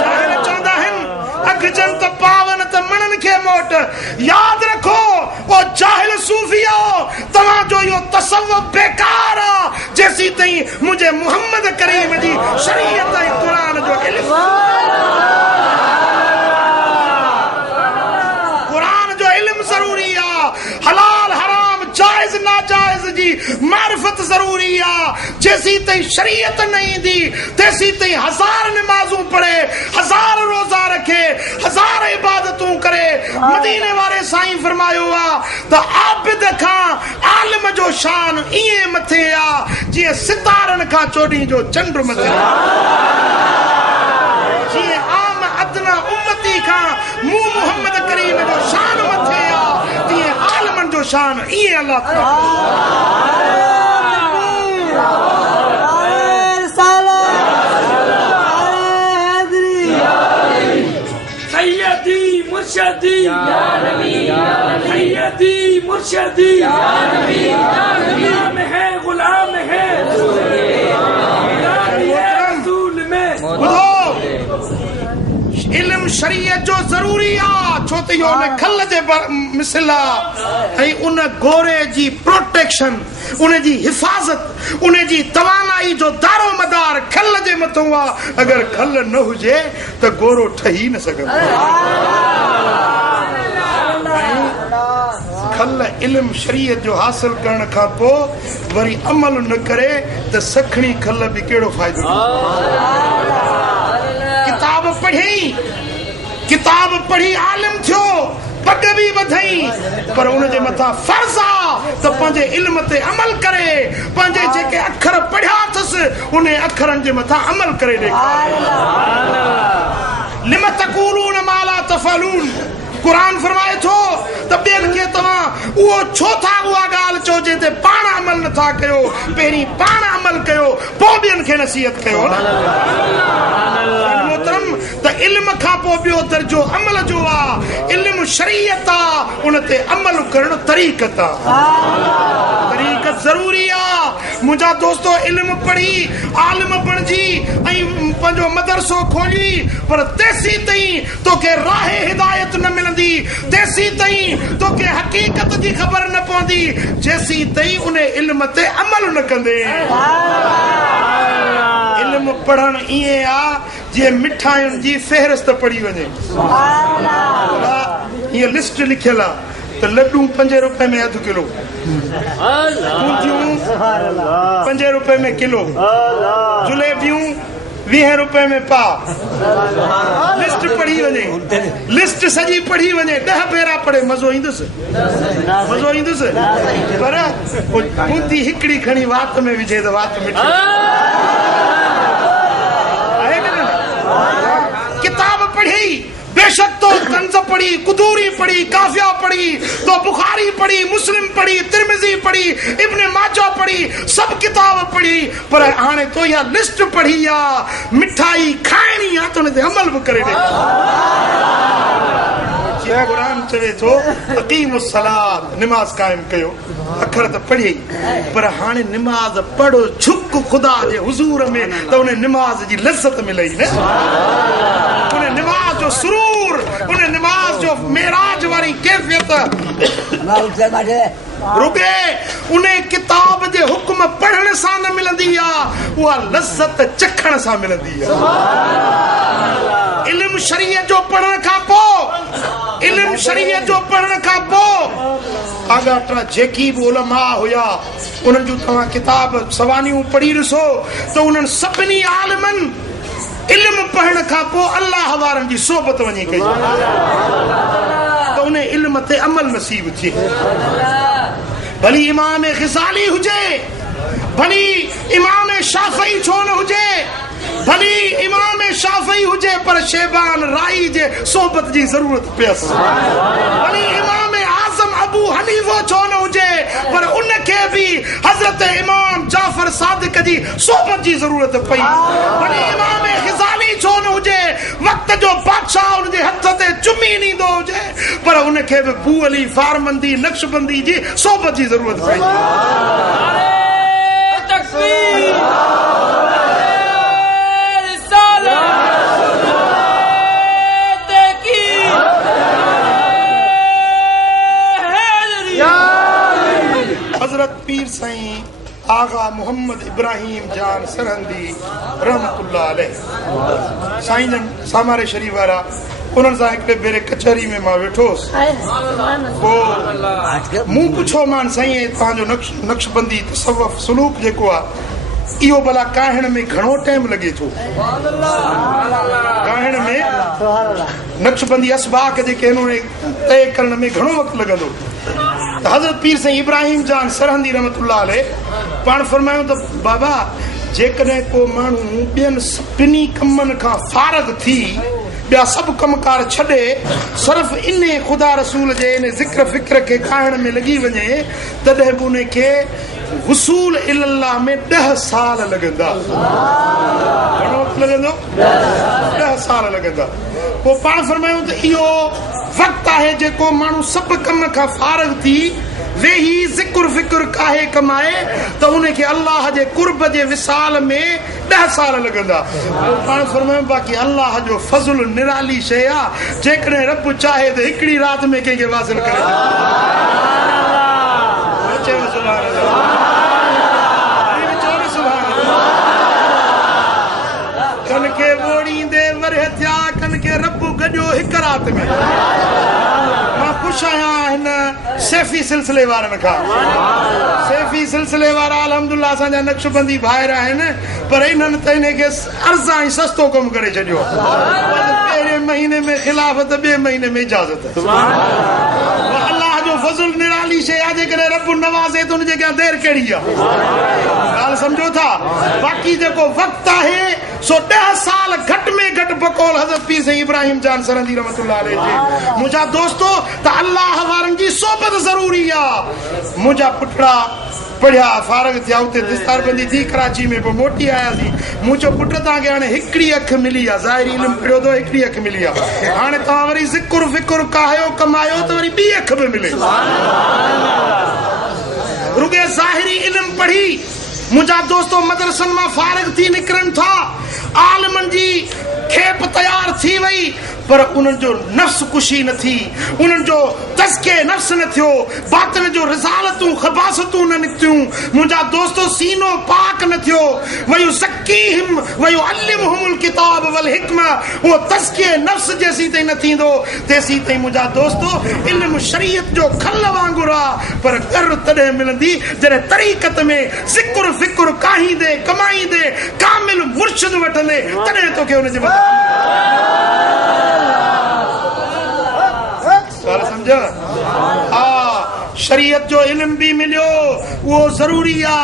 जाहिल चवंदा आहिनि अख जन त पावन त मनन के मोट याद रखो वो जाहिल सूफिया तव्हां जो यो तसव्वुफ बेकार जैसी तई मुझे मोहम्मद करीम जी शरीयत ऐं कुरान जो इल्म कुरान जो इल्म जरूरी आ हलाल हराम जायज नाजायज जी मारिफत जरूरी आ जैसी तई शरीयत नहीं दी तैसी तई 1000 नमाजों पढ़े 1000 रोजा रखे 1000 इबादतों करे मदीने वाले साईं फरमायो आ त आबिद खां आलिम जो शान इए मथे आ जी सितारन खां चोडी जो चंड मथे जी आम अदना उम्मती खां मु मोहम्मद करीम जो शान मथे आ जी आलिमन जो शान इए अल्लाह सैयदी मुर्शदी या नबी सैयदी मुर्शदी या नबी गुलाम है रसूल में इल्म शरीयत जो जरूरी आ छो त इहो उन खल जे मिसल आ ऐं उन गोरे जी प्रोटेक्शन उन जी हिफ़ाज़त उन जी तवानाई जो दारो मदार खल जे मथां आ अगर खल न हुजे त गोरो ठही न सघंदो खल इल्म शरीयत जो हासिल करण खां पोइ वरी अमल न करे त सखणी खल बि कहिड़ो फ़ाइदो किताब पढ़ी आलिम थियो पग भी वधई पर उन जे मथा फर्ज आ त पंहिंजे इल्म ते अमल करे पंहिंजे जेके अखर पढ़िया अथसि उन अखरन जे मथा अमल करे लिम तक़ूलून मा ला तफ़अलून कुरान फरमाए थो त ॿियनि खे तव्हां उहो छो था उहा ॻाल्हि चओ जंहिं ते पाण अमल नथा कयो पहिरीं पाण अमल कयो पोइ ॿियनि खे नसीहत कयो मोहतरम त इल्म खां पोइ ॿियो दर्जो अमल जो आहे इल्म शरीयत आहे उन ते अमल करणु तरीक़त ज़रूरी आहे मुंहिंजा दोस्तो इल्म पढ़ी आलिम बणिजी ऐं पंहिंजो मदरसो खोली पर तेसी ताईं तोखे राह हिदायत न मिलंदी तेसी ताईं तोखे हक़ीक़त जी ख़बर न पवंदी जेसी ताईं उन इल्म ते अमल न कंदे इल्म पढ़ण ईअं आहे जीअं मिठाइयुनि जी फ़हिरिस्त पढ़ी वञे हीअ लिस्ट लिखियल आहे त लड्डू 5 रुपए में अधु किलो पूजियूं 5 रुपए में किलो जलेबियूं 20 रुपए में पा लिस्ट पढ़ी वञे लिस्ट सॼी पढ़ी वञे 10 भेरा पढ़े मज़ो ईंदुसि पर बूंदी हिकिड़ी खणी वात में विझे त वात मिठी किताब पढ़ी बेशक तो तंज पढ़ी, कुदूरी पढ़ी, काफिया पढ़ी, तो बुखारी पढ़ी, मुस्लिम पढ़ी, तिरमिजी पढ़ी, इब्ने माजा पढ़ी, सब किताब पढ़ी, पर हाणे तो या लिस्ट पढ़ी या मिठाई खाइणी आ तो उनते अमल भी करे दे। कुरान चवे थो अकीमुस सलात, नमाज कायम कयो, अखर त पढ़ी, पर हाणे नमाज पढ़ो झुक खुदा जे हुजूर में त उन नमाज जी लज़्ज़त मिलई न, उन नमाज जो सुरूर, उन नमाज जो मेराज वारी कैफियत रुगे उन किताब जे हुक्म पढ़ण सां न मिलंदी आ, उहा लज़्ज़त चखण सां मिलंदी आ। इल्म शरीयत जो पढ़ण खां पोइ, इल्म शरीयत जो पढ़ण खां पोइ आगाटा जेकी भी उलमा हुया उन्हनि जूं तव्हां किताब सवानियूं पढ़ी ॾिसो त उन्हनि सभिनी आलिमनि इल्म पढ़ण खां पोइ अल्लाह वारनि जी सोबत वञी कई त उन इल्म ते अमल नसीब थिए। भली इमाम ग़ज़ाली हुजे, भली इमाम शाफ़ी छो न हुजे, भली इमाम शाफ़ी हुजे पर शेबान राई जे सोबत जी ज़रूरत पियस, भली इमाम आज़म अबू हनीफ़ो छो न हुजे पर उनखे भी हज़रत इमाम जाफ़र सादिक जी सोबत जी ज़रूरत पई, भली इमाम ग़ज़ाली छो न हुजे वक्त जो बादशाह उन जे हथ ते चुमी नींदो हुजे पर उनखे भी बू अली फारमंदी नक्शबंदी जी सोबत जी ज़रूरत पई। हजरत पीर साईं आगा मोहम्मद इब्राहिम जान सरहंदी रहमतुल्लाह अलैह साईं जन सामारे शरीफ वारा उन्हनि सां हिकिड़े भेरे कचहरी में मां वेठोसि, पोइ मूं पुछो मान साईं तव्हांजो नक्शबंदी तसव्वुफ़ सुलूक जेको आहे इहो भला काहिण में घणो टाइम लॻे थो, काहिण में नक्शबंदी असबाक जेके आहिनि तय करण में घणो वक़्तु लॻंदो। त हज़रत पीर साईं इब्राहिम जान सरहंदी रहमतुल्लाह अलैह पाण फरमायूं त बाबा जेकॾहिं को माण्हू ॿियनि सभिनी कमनि खां फारग थी ॿिया सभु कमकार छॾे सिर्फ़ इन ख़ुदा रसूल जे इन ज़िक्र फ़िक्र खे खाइण में लॻी वञे तॾहिं बि उनखे वसूल इल्लाह में 10 साल लॻंदा। घणो वक़्तु लॻंदो? 10 साल लॻंदा। पोइ पाण फरमायूं त इहो वक़्तु आहे जेको माण्हू सभु कम खां फारग थी वेही ज़िक्र फ़िक्र काहे कमाए त उनखे अल्लाह जे कुर्ब जे विसाल में 10 साल लॻंदा। पोइ पाण फरमायूं बाक़ी अल्लाह जो फज़ल निराली शइ आहे, जेकॾहिं रब चाहे त हिकिड़ी राति में कंहिंखे वासिल करे कन खे ॿोड़ींदे वरे थिया कन खे रब गॾियो हिकु राति में। मां ख़ुशि आहियां हिन सैफ़ी सिलसिले वारनि खां। सैफ़ी सिलसिले वारा अल्हम्दुलिल्लाह असांजा नक्शबंदी भाइर आहिनि पर इन्हनि त हिनखे अर्ज़ा ऐं सस्तो कमु करे छॾियो। पहिरें महीने में ख़िलाफ़त, ॿिए महीने में इजाज़त। अल्लाह जो फज़ल निराली शइ आहे, जेकॾहिं रब नवाज़े त उनजे अॻियां देरि कहिड़ी आहे? ॻाल्हि सम्झो था? बाक़ी जेको वक़्तु आहे सो 10 साल घटि में घटि बकौल हज़रत पीर साईं इब्राहिम जान सरहंदी रहमतुल्लाह अलैह जे। मुंहिंजा दोस्तो त अल्लाह वारनि जी सोबत ज़रूरी आहे। मुंहिंजा पुटड़ा पढ़िया फारग थिया, उते दस्तारबंदी थी कराची में, पोइ मोटी आयासीं। मुंहिंजो पुट तव्हांखे हाणे हिकिड़ी अखि मिली आहे, ज़ाहिरी इल्मु पढ़ियो अथव, हिकिड़ी अखि मिली आहे। हाणे तव्हां वरी ज़िक्र फ़िक्र कायो कमायो त वरी ॿी अखि बि मिले। रुगे ज़ाहिरी इल्मु पढ़ी मुंहिंजा दोस्तो मदरसनि मां फारग थी निकिरनि था, आलिमनि जी खेप तयार थी वई पर उन्हनि जो नफ्स कुशी न थी, उन्हनि जो तज़किए नफ्स न थियो, बातिन जो रिसालतूं खबासतूं न निकितियूं। मुंहिंजा दोस्तो सीनो पाक न थियो। वयु ज़क्कीहिम वयु अल्लिमहुमुल किताब वल हिकमा, उहो तज़किए नफ्स जेसी ताईं न थींदो तेसी ताईं मुंहिंजा दोस्तो इल्मु शरीयत जो खल वांगुरु आहे। पर कर तॾहिं मिलंदी जॾहिं तरीक़त में ज़िक्र फ़िक्र काहींदे कमाईंदे कामिल मुर्शिद वठंदे तॾहिं तोखे हुनजे शरीयत जो इल्म भी मिलियो वो जरूरी आ,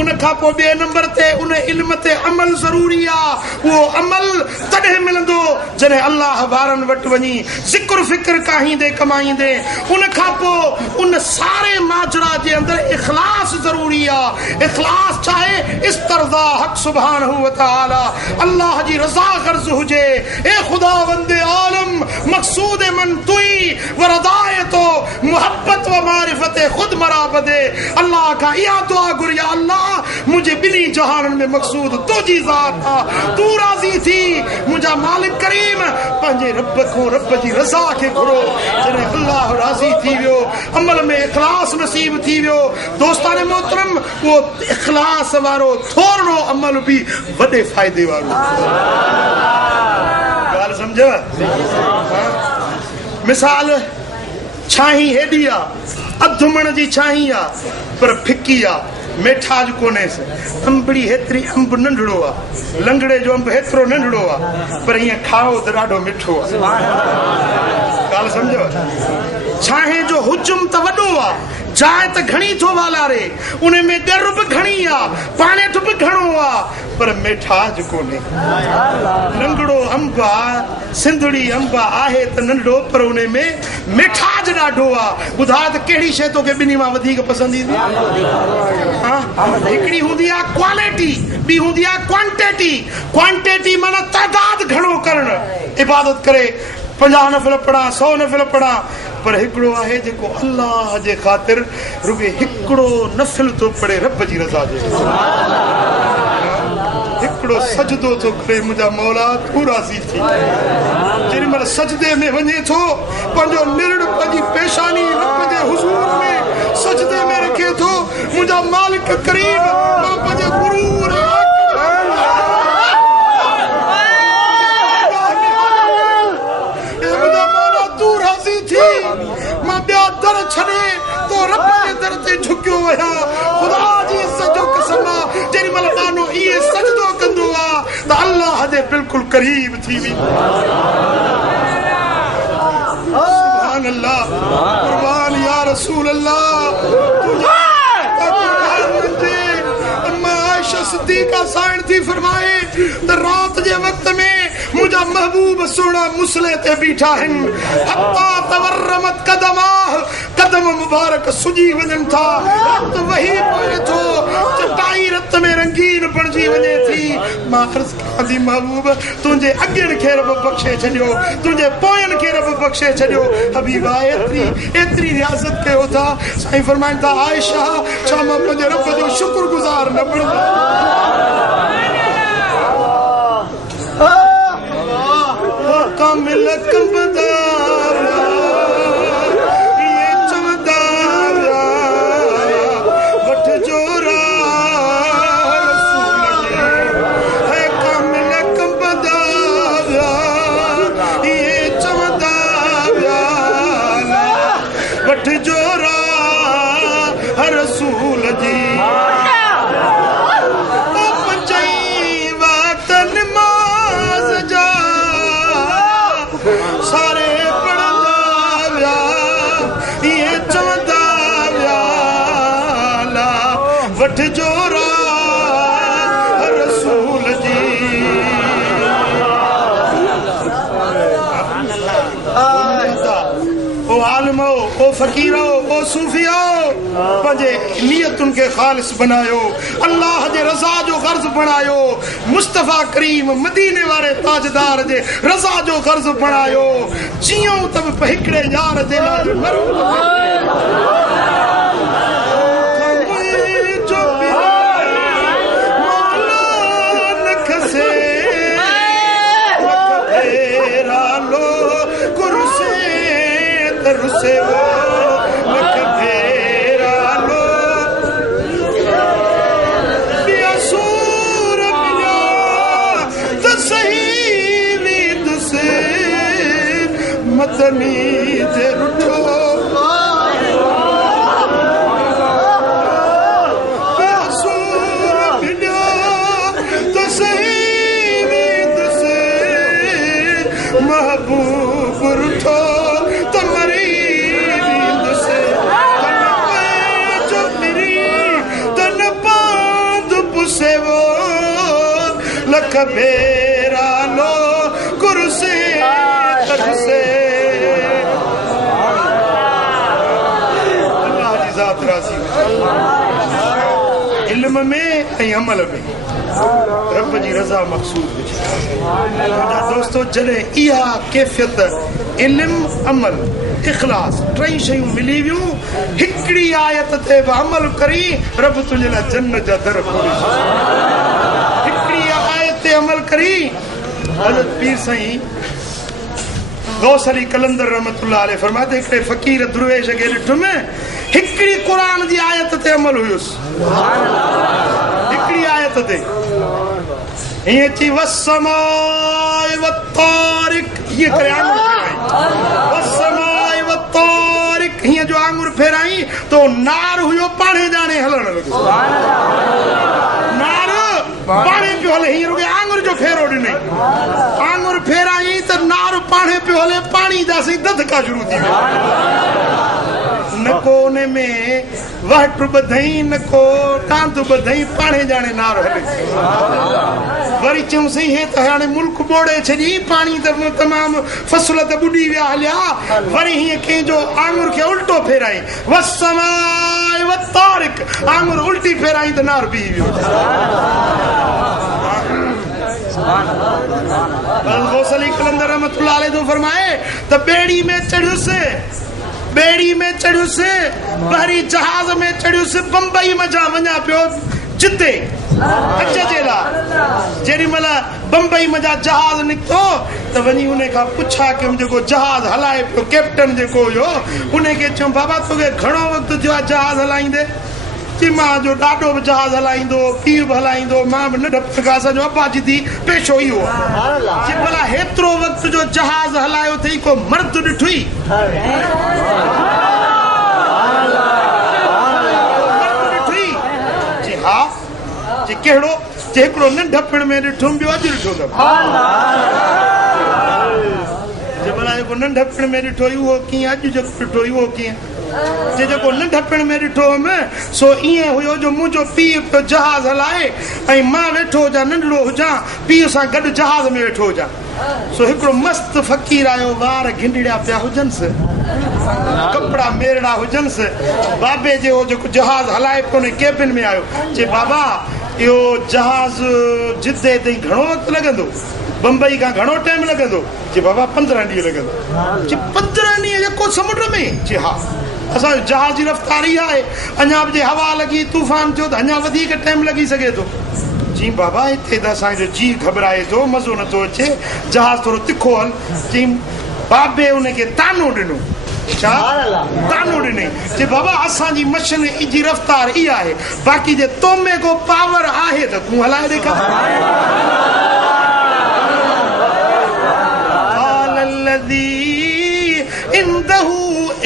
उन खां पोइ ॿिए नंबर ते उन इल्म ते अमल जरूरी आ। वो अमल तॾहिं मिलंदो जॾहिं अल्लाह वारनि वटि वञी ज़िक्र फिक्र काहींदे कमाईंदे। उन खां पोइ उन सारे माजरा जे अंदर इखलास जरूरी आ। इखलास चाहे इस्तरज़ा हक़ सुब्हानहू व तआला अल्लाह जी रज़ा गर्ज़ हुजे। ए खुदा वंदे आलम मक़सूद मन तुई व रज़ायतो मोहब्बत व मारिफत खुद मराबदे। अल्लाह का इहा दुआ घुर, या अल्लाह मुझे बिनी जहाननि में मक़सूद तुझी ज़ात आ, तू राज़ी थी मुंहिंजा मालिक करीम पंहिंजे रब खां रब जी रज़ा खे घुरो। जॾहिं अल्लाह राज़ी थी वियो अमल में इखलास नसीब थी वियो। दोस्तान मोहतरम वो इखलास वारो थोरो अमल भी वॾे फ़ाइदे वारो। ॻाल्हि सम्झव? मिसाल छाही हेॾी आ, अधु मण जी छाही आ पर फिकी आ, मेठाज कोने से। अंबड़ी हेतरी अंब नंढड़ो आ, लंगड़े जो अंब हेतरो नंढड़ो आ पर हीअं खाओ त ॾाढो मिठो आ। ॻाल्हि सम्झो? छाहे जो हुजुम त वॾो आ, जाइ त घणी थो वालारे, उन में ॾर बि घणी आ, पाणेठ बि घणो आ पर मेठाज कोन्हे। नंढड़ो अंब आ, सिंधड़ी अंब आहे त नंढड़ो पर उन में मेठाज ॾाढो आ। ॿुधाए त कहिड़ी शइ तोखे ॿिन्ही मां वधीक पसंदि ईंदी? हिकिड़ी हूंदी आहे क्वालिटी, ॿी हूंदी आहे क्वांटिटी। क्वांटिटी माना तइदाद घणो करणु, इबादत करे 50 नफ़िल पढ़ा, 100 नफ़िल पढ़ा, पर हिकिड़ो आहे जेको अल्लाह जे ख़ातिर रुॻे हिकिड़ो नफ़िल थो पढ़े रब जी रज़ा जे, हिकिड़ो सजदो थो करे मुंहिंजा मौला तू राज़ी थी। जेॾी महिल सजदे में वञे थो पंहिंजो निरड़ पंहिंजी पेशानी रब जे हुज़ूर में सजदे में रखे थो, मुंहिंजा मालिक करीम मां पंहिंजे गुरूर मां ॿिया दर छॾे तो रब जे दर ते झुकियो वया। ख़ुदा जी इज़्ज़त जो कसम आ, जेॾी महिल माण्हू इहे सजदो कंदो आ त अल्लाह जे बिल्कुलु करीब थी वेंदो। सुभान अल्लाह, कुर्बान या रसूल अल्लाह। सिद्दीक़ा साइण थी फरमाए त रात जे वक्त में मुंहिंजा महबूब सोना मुसले ते बीठा आहिनि, हत्ता तवर्रमत कदमाह, कदम मुबारक सुजी वञनि था, रत वही पए थो, चटाई रत में रंगीन बणिजी वञे थी। मां अर्ज़ कयां थी महबूब तुंहिंजे अॻियनि खे रब बख़्शे छॾियो, तुंहिंजे पोयनि खे रब बख़्शे छॾियो। हबीबा एतिरी रियाज़त कयो था। साईं फरमाइनि था आयशा छा मां पंहिंजे रब जो शुक्रगुज़ार न बणंदो? कामिल कंबदा ये चवंदा वठ जोरा रसूल है, कामिल कंबदा ये चवंदा वठ जोरा रसूल जी। सारे पढ़ंदा विया इहे चवंदा विया वठ जोरा रसूल जी। ओ आलिमो, ओ फ़क़ीरो, ओ सूफ़ियो, पंहिंजे नियतुनि खे ख़ालिस बनायो, अल्लाह जे रज़ा जो ग़र्ज़ बणायो, मुस्तफ़ा करीम मदीने वारे ताजदार जे रज़ा जो ग़र्ज़ बणायो। जियूं त बि हिकिड़े यार जे लाइ मरूं रुसे वो लख फेरा लो बेसूर मिलिया त सही रीत से मदनी जे रुठो बेसूर मिलिया त सही रीत से महबूब रुठो भेरा लो कुर्सी से अल्लाह जी ज़ात राज़ी इल्म में ऐं अमल में रब जी रज़ा मक़सूद हुजे। मुंहिंजा दोस्तो जॾहिं इहा कैफ़ियत इल्म अमल इख़लास टई शयूं मिली वियूं हिकिड़ी आयत ते बि अमल करी रब तुंहिंजे लाइ जन्नत जा दर खोले छॾे। हिकिड़ी आयत ते अमल करी हज़रत पीर साईं गौस अली कलंदर रहमतुल्लाह अलैह फरमाते हिकिड़े फ़क़ीर दुर्वेश खे ॾिठुमि हिकिड़ी क़ुरान जी आयत ते अमल हुयुसि हिकिड़ी आयत ते हीअं चई वस्समाए वत्तारिक हीअं करे आङुर फेराई वस्समाए वत्तारिक हीअं जो आङुर फेराई तो नार हुयो पाणे ॼाणे हलण लॻो नार पाणे पियो हले हीअं रुॻो आङुर जो फेरो ॾिनई आङुर फेराई त नार पाणे पियो हले पाणी जासीं ददका शुरू थी विया न को उन में वहट ॿधई न को टांद ॿधई पाणे ॼाणे नार हले वरी चयूंसीं हे त हाणे मुल्क ॿोड़े छॾी पाणी त तमामु फसल त ॿुॾी विया हलिया वरी हीअं कंहिंजो आङुर खे उल्टो फेराई वस्समाए वत्तारिक आङुर उल्टी फेराई त नार बीह वियो गौस अली कलंदर रहमतुल्लाह अलैह जो फरमाए त ॿेड़ी में चढ़ियुसि बहरी जहाज में चढ़ियुसि बम्बई मजा वञा पियो जिते अच जे लाइ जेॾी महिल बम्बई मजा जहाज निकितो त वञी उन खां पुछा कयुमि जेको जहाज हलाए पियो कैप्टन जेको हुयो उन खे चयुमि बाबा तोखे घणो वक़्तु थियो आहे जहाज हलाईंदे चई मां जो ॾाढो बि जहाज हलाईंदो पीउ बि हलाईंदो मां बि नंढपण खां असांजो अब्बा जी थी पेशो इहो आहे भला हेतिरो वक़्तु जो जहाज हलायो अथई को मर्द ॾिठुई हा जी कहिड़ो जे हिकिड़ो नंढपण में ॾिठुमि ॿियो अॼु ॾिठो अथमि जे भला जेको नंढपण में ॾिठो उहो कीअं अॼु जेको ॾिठो उहो कीअं जेको नंढपण में ॾिठो हुअमि सो ईअं हुयो जो मुंहिंजो पीउ पियो जहाज हलाए ऐं मां वेठो हुजां नंढड़ो हुजां पीउ सां गॾु जहाज में वेठो हुजां सो हिकिड़ो मस्तु फ़क़ीर आयो वार घिंडड़िया पिया हुजनिसि कपिड़ा मेरड़ा हुजनिसि बाबे जो जेको जहाज हलाए पियो उन केबिन में आयो चए बाबा इहो जहाज जिदे ताईं घणो वक़्तु लॻंदो बम्बई खां घणो टाइम लॻंदो चए बाबा 15 ॾींहं लॻंदो चए 15 ॾींहं जेको समुंड में चए हा असांजो जहाज जी रफ़्तारी आहे अञा बि जे हवा लॻी तूफ़ान थियो त अञा वधीक टाइम लॻी सघे थो जी बाबा हिते त असांजो जी घबराए थो मज़ो नथो अचे जहाज थोरो तिखो हल चई बाबे उनखे तानो ॾिनो छा तानो ॾिनई चए बाबा असांजी मशीन जी रफ़्तार इहा आहे बाक़ी जे तो में को पावर आहे त तूं हलाए ॾेखार इंदहू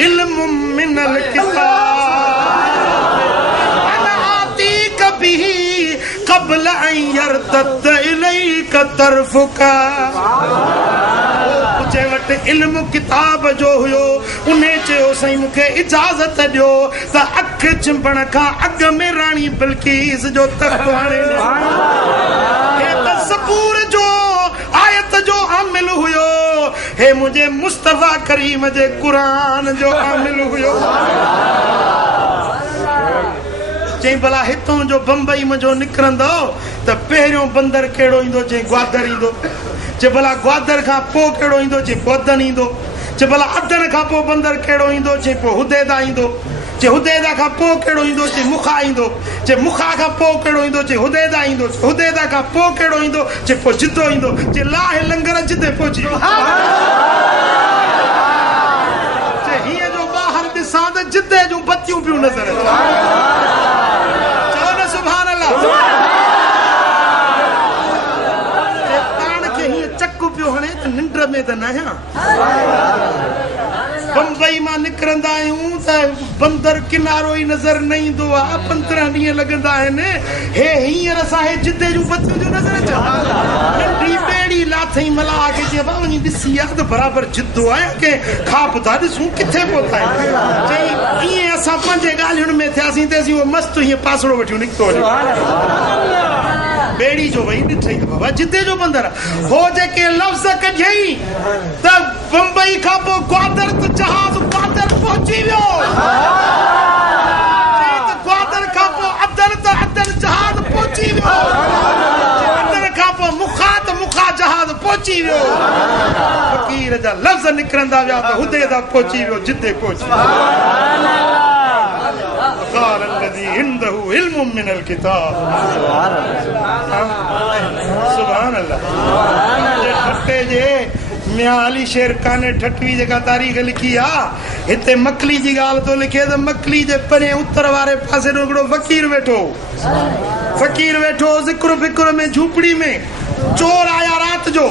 इल्म मिनल किताब अना आतीक बिही क़ब्ल अन यरतद इलैक तरफुका जे वटि इल्म किताब जो हुयो उन चयो साईं मूंखे इजाज़त ॾियो त अख चिंबण खां अॻ में राणी बिल्किस जो तख़्त हाणे हे त ज़बूर जो आयत जो आमिल हुयो हे मुंहिंजे मुस्तफ़ा करीम जे क़ुरान जो आमिल हुयो चई भला हितां जो बम्बई मजो निकिरंदो त पहिरियों बंदर कहिड़ो ईंदो चई ग्वादर ईंदो जे भला ग्वादर खां पोइ कहिड़ो ईंदो चई पोइ अदन ईंदो जे भला अदन खां पोइ बंदर कहिड़ो ईंदो चई पोइ हुदैदा ईंदो जे हुदैदा खां पोइ कहिड़ो ईंदो चई मुखा ईंदो जे मुखा खां पोइ कहिड़ो ईंदो चई हुदैदा ईंदो हुदैदा खां पोइ कहिड़ो ईंदो चई पोइ जिदो ईंदो जे लाहे लंगर जिदे पहुची चे हीअं जो ॿाहिरि ॾिसां त जिदे जूं बतियूं पियूं नज़र अचनि चओ न सुभान अल्लाह पियो हणे त निंड में त न आहियां बम्बई मां निकिरंदा आहियूं त बंदर किनारो ई नज़र न ईंदो आहे 15 ॾींहं लॻंदा आहिनि हे हींअर असां हे जिदे जूं बतियूं जो नज़र अचनि नंढी ॿेड़ी लाथई मलाह खे चई बाबा वञी ॾिसी आहे त बराबरि जिदो आहे के खाप था ॾिसूं किथे पहुता आहियूं चई ईअं असां 5 जे ॻाल्हियुनि में थियासीं तेसीं उहो मस्तु हीअं पासड़ो वठी निकितो वञे बेड़ी जो वही ॾिठई बाबा जिते जो बंदर हो जेके लफ़्ज़ कढियई त बम्बई खां पोइ ग्वादर त जहाज ग्वादर पहुची वियो ग्वादर खां पोइ अदर त अदर जहाज पहुची वियो अदर खां पोइ मुखा त मुखा जहाज पहुची वियो फ़कीर जा लफ़्ज़ निकिरंदा विया त हुते त पहुची वियो जिते पहुची قال الذي عنده علم من الكتاب سبحان الله ठटे जे मियां अली शेर काने ठटवी जेका तारीख़ लिखी आहे हिते मकली जी ॻाल्हि थो लिखे त मकली जे परे उत्तर वारे पासे हिकिड़ो फ़कीर वेठो ज़िक्र फिक्र में झूपड़ी में चोर आया राति जो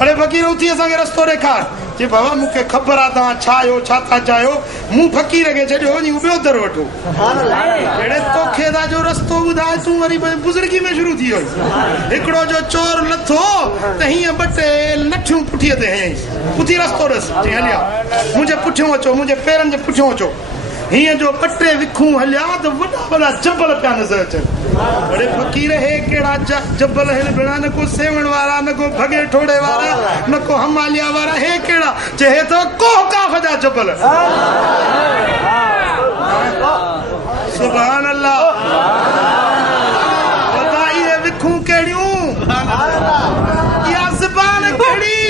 अरे फ़कीर उथी असांखे रस्तो ॾेखार जी बाबा मूंखे ख़बर आहे तव्हां छा आहियो छा था चाहियो मूं फ़कीर खे छॾियो वञी ॿियो दर वठो अहिड़े तोखे था जो रस्तो ॿुधाए तूं वरी बुज़ुर्गी में शुरू थी वई हिकिड़ो जो चोर लथो त हीअं ॿ टे नठियूं पुठीअ ते हयईं उथी रस्तो ॾिस जी हलिया मुंहिंजे पुठियों अचो मुंहिंजे पेरनि जे पुठियों अचो हीअं जो ॿ टे विखूं हलिया त वॾा वॾा जबल पिया नज़र अचनि अरे फ़कीर हे कहिड़ा जबल आहिनि भेणा न को सेवण वारा न को भगे ठोड़े वारा न को हमालिया वारा हे कहिड़ा चए त कोहकाफ जा जबल सुभान अल्लाह बताई हे विखूं कहिड़ियूं इहा ज़बान कहिड़ी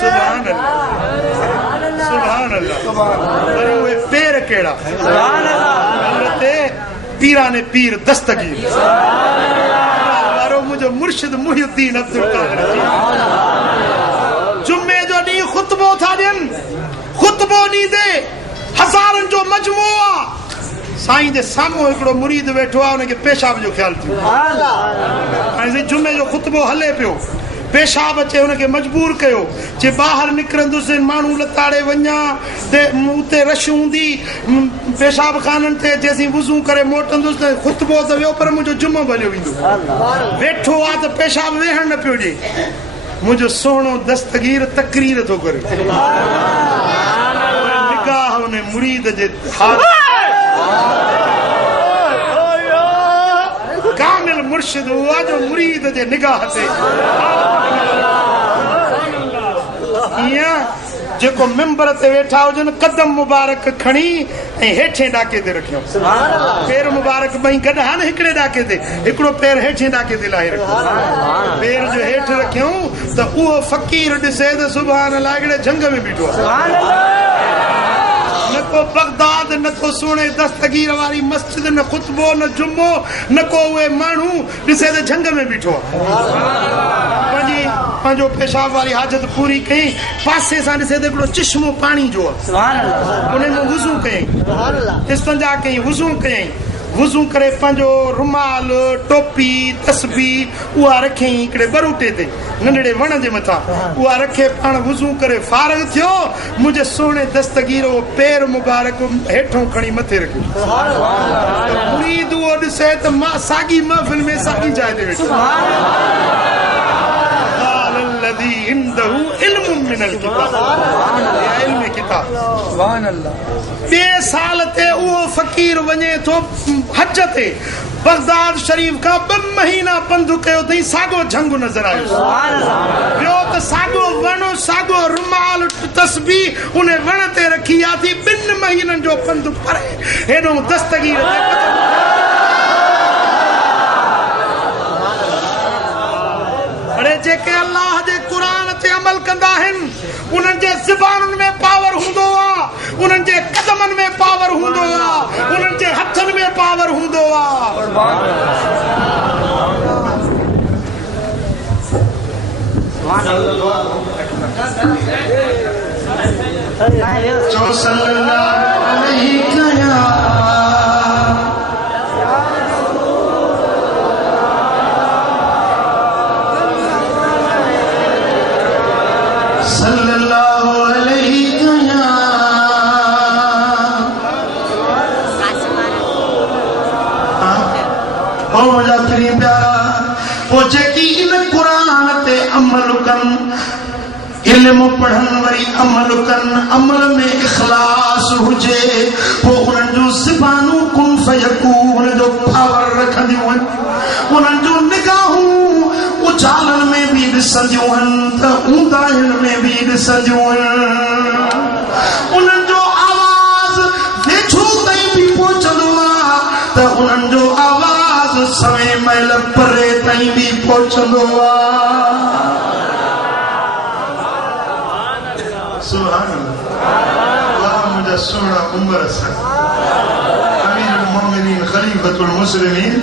सुभान अल्लाह सुभान अल्लाह अरे उहे पेर कहिड़ा पीराने पीर दस्तगीर मुंहिंजो मुर्शिद मुहिउद्दीन अब्दुल कादिर जुमे जो ॾींहुं ख़ुतबो था ॾियनि ख़ुतबो ॾींदे हज़ारनि जो मजमो आहे साईं जे साम्हूं हिकिड़ो मुरीद वेठो आहे हुनखे पेशाब जो ख़्यालु थियो हाणे जुमे जो ख़ुतबो हले पियो पेशाब अचे हुनखे मजबूर कयो जे ॿाहिरि निकिरंदुसि माण्हू लताड़े वञा उते रश हूंदी पेशाब खाननि ते जेसीं वुज़ू करे मोटंदुसि त ख़ुतबो त वियो पर मुंहिंजो जुमो भलियो वेंदो वेठो आहे त पेशाब वेहण न पियो ॾिए मुंहिंजो सुहिणो दस्तगीर तकरीर थो करे निगाह हुन मुरीद जे कामिल मुर्शिद हुआ जो मुरीद जे निगाह ते ईअं जेको मिंबर ते वेठा हुजनि कदम मुबारक खणी ऐं हेठे ॾाके ते रखियो पेर मुबारक ॿई गॾु हा न हिकिड़े ॾाके ते हिकिड़ो पेर हेठे ॾाके ते लाहे रखियो पेर जो हेठि रखियूं त उहो फ़कीर ॾिसे त सुभाणे अलाह हिकिड़े झंग में बीठो आहे न को बगदाद न को सुहिणे दस्तगीर वारी मस्जिद न ख़ुतबो न जुमो न को उहे माण्हू ॾिसे त झंग में बीठो आहे पंहिंजो पेशाब वारी हाजत पूरी कई पासे सां ॾिसे त हिकिड़ो चश्मो पाणी जो आहे उन में वुज़ू कयईं इस्तंजा कयईं वुज़ू कयईं वुज़ू करे पंहिंजो रुमाल टोपी तस्बी उहा रखियईं हिकिड़े बरूटे ते नंढड़े वण जे मथां उहा रखे पाण वुज़ू करे फारग थियो मुंहिंजे सुहिणे दस्तगीर उहो पेर मुबारक हेठों खणी मथे रखियो मुरीद उहो ॾिसे त मां साॻी महफ़िल में साॻी जाइ ते वेठो ॿिए साल ते उहो फ़कीर वञे थो हज ते बगदाद शरीफ़ खां 2 महीना पंधु कयो अथई साॻियो झंगु नज़र आयो ॿियो त साॻियो वण साॻियो रुमाल तस्बी उन वण ते रखी आहे थी 2 महीननि जो पंधु परे हेॾो दस्तगीर अरे जेके अल्लाह जे क़ुरान ते अमल कंदा आहिनि उन्हनि जे ज़बानुनि में पावर हूंदो आहे उन्हनि जे कदमनि में पावर हूंदो आहे उन्हनि जे हथनि में पावर हूंदो आहे जो सल्लल्लाहु अलैहि इल्म पढ़न वरी अमल कन अमल में इखलास हुजे वो उन्हनि जो ज़बानू कुन फयकून जो पावर रखंदियूं आहिनि उन्हनि जो निगाहूं उजालन में भी ॾिसंदियूं आहिनि त ऊंदाहियुनि में भी ॾिसंदियूं आहिनि उन्हनि जो आवाज़ वेझो ताईं भी पहुचंदो आहे त उन्हनि जो आवाज़ सवे मैल परे ताईं भी पहुचंदो आहे सुभान अल्लाह मुझे सोना उमर अमीर उल मोमिनीन खलीफतुल मुस्लिमीन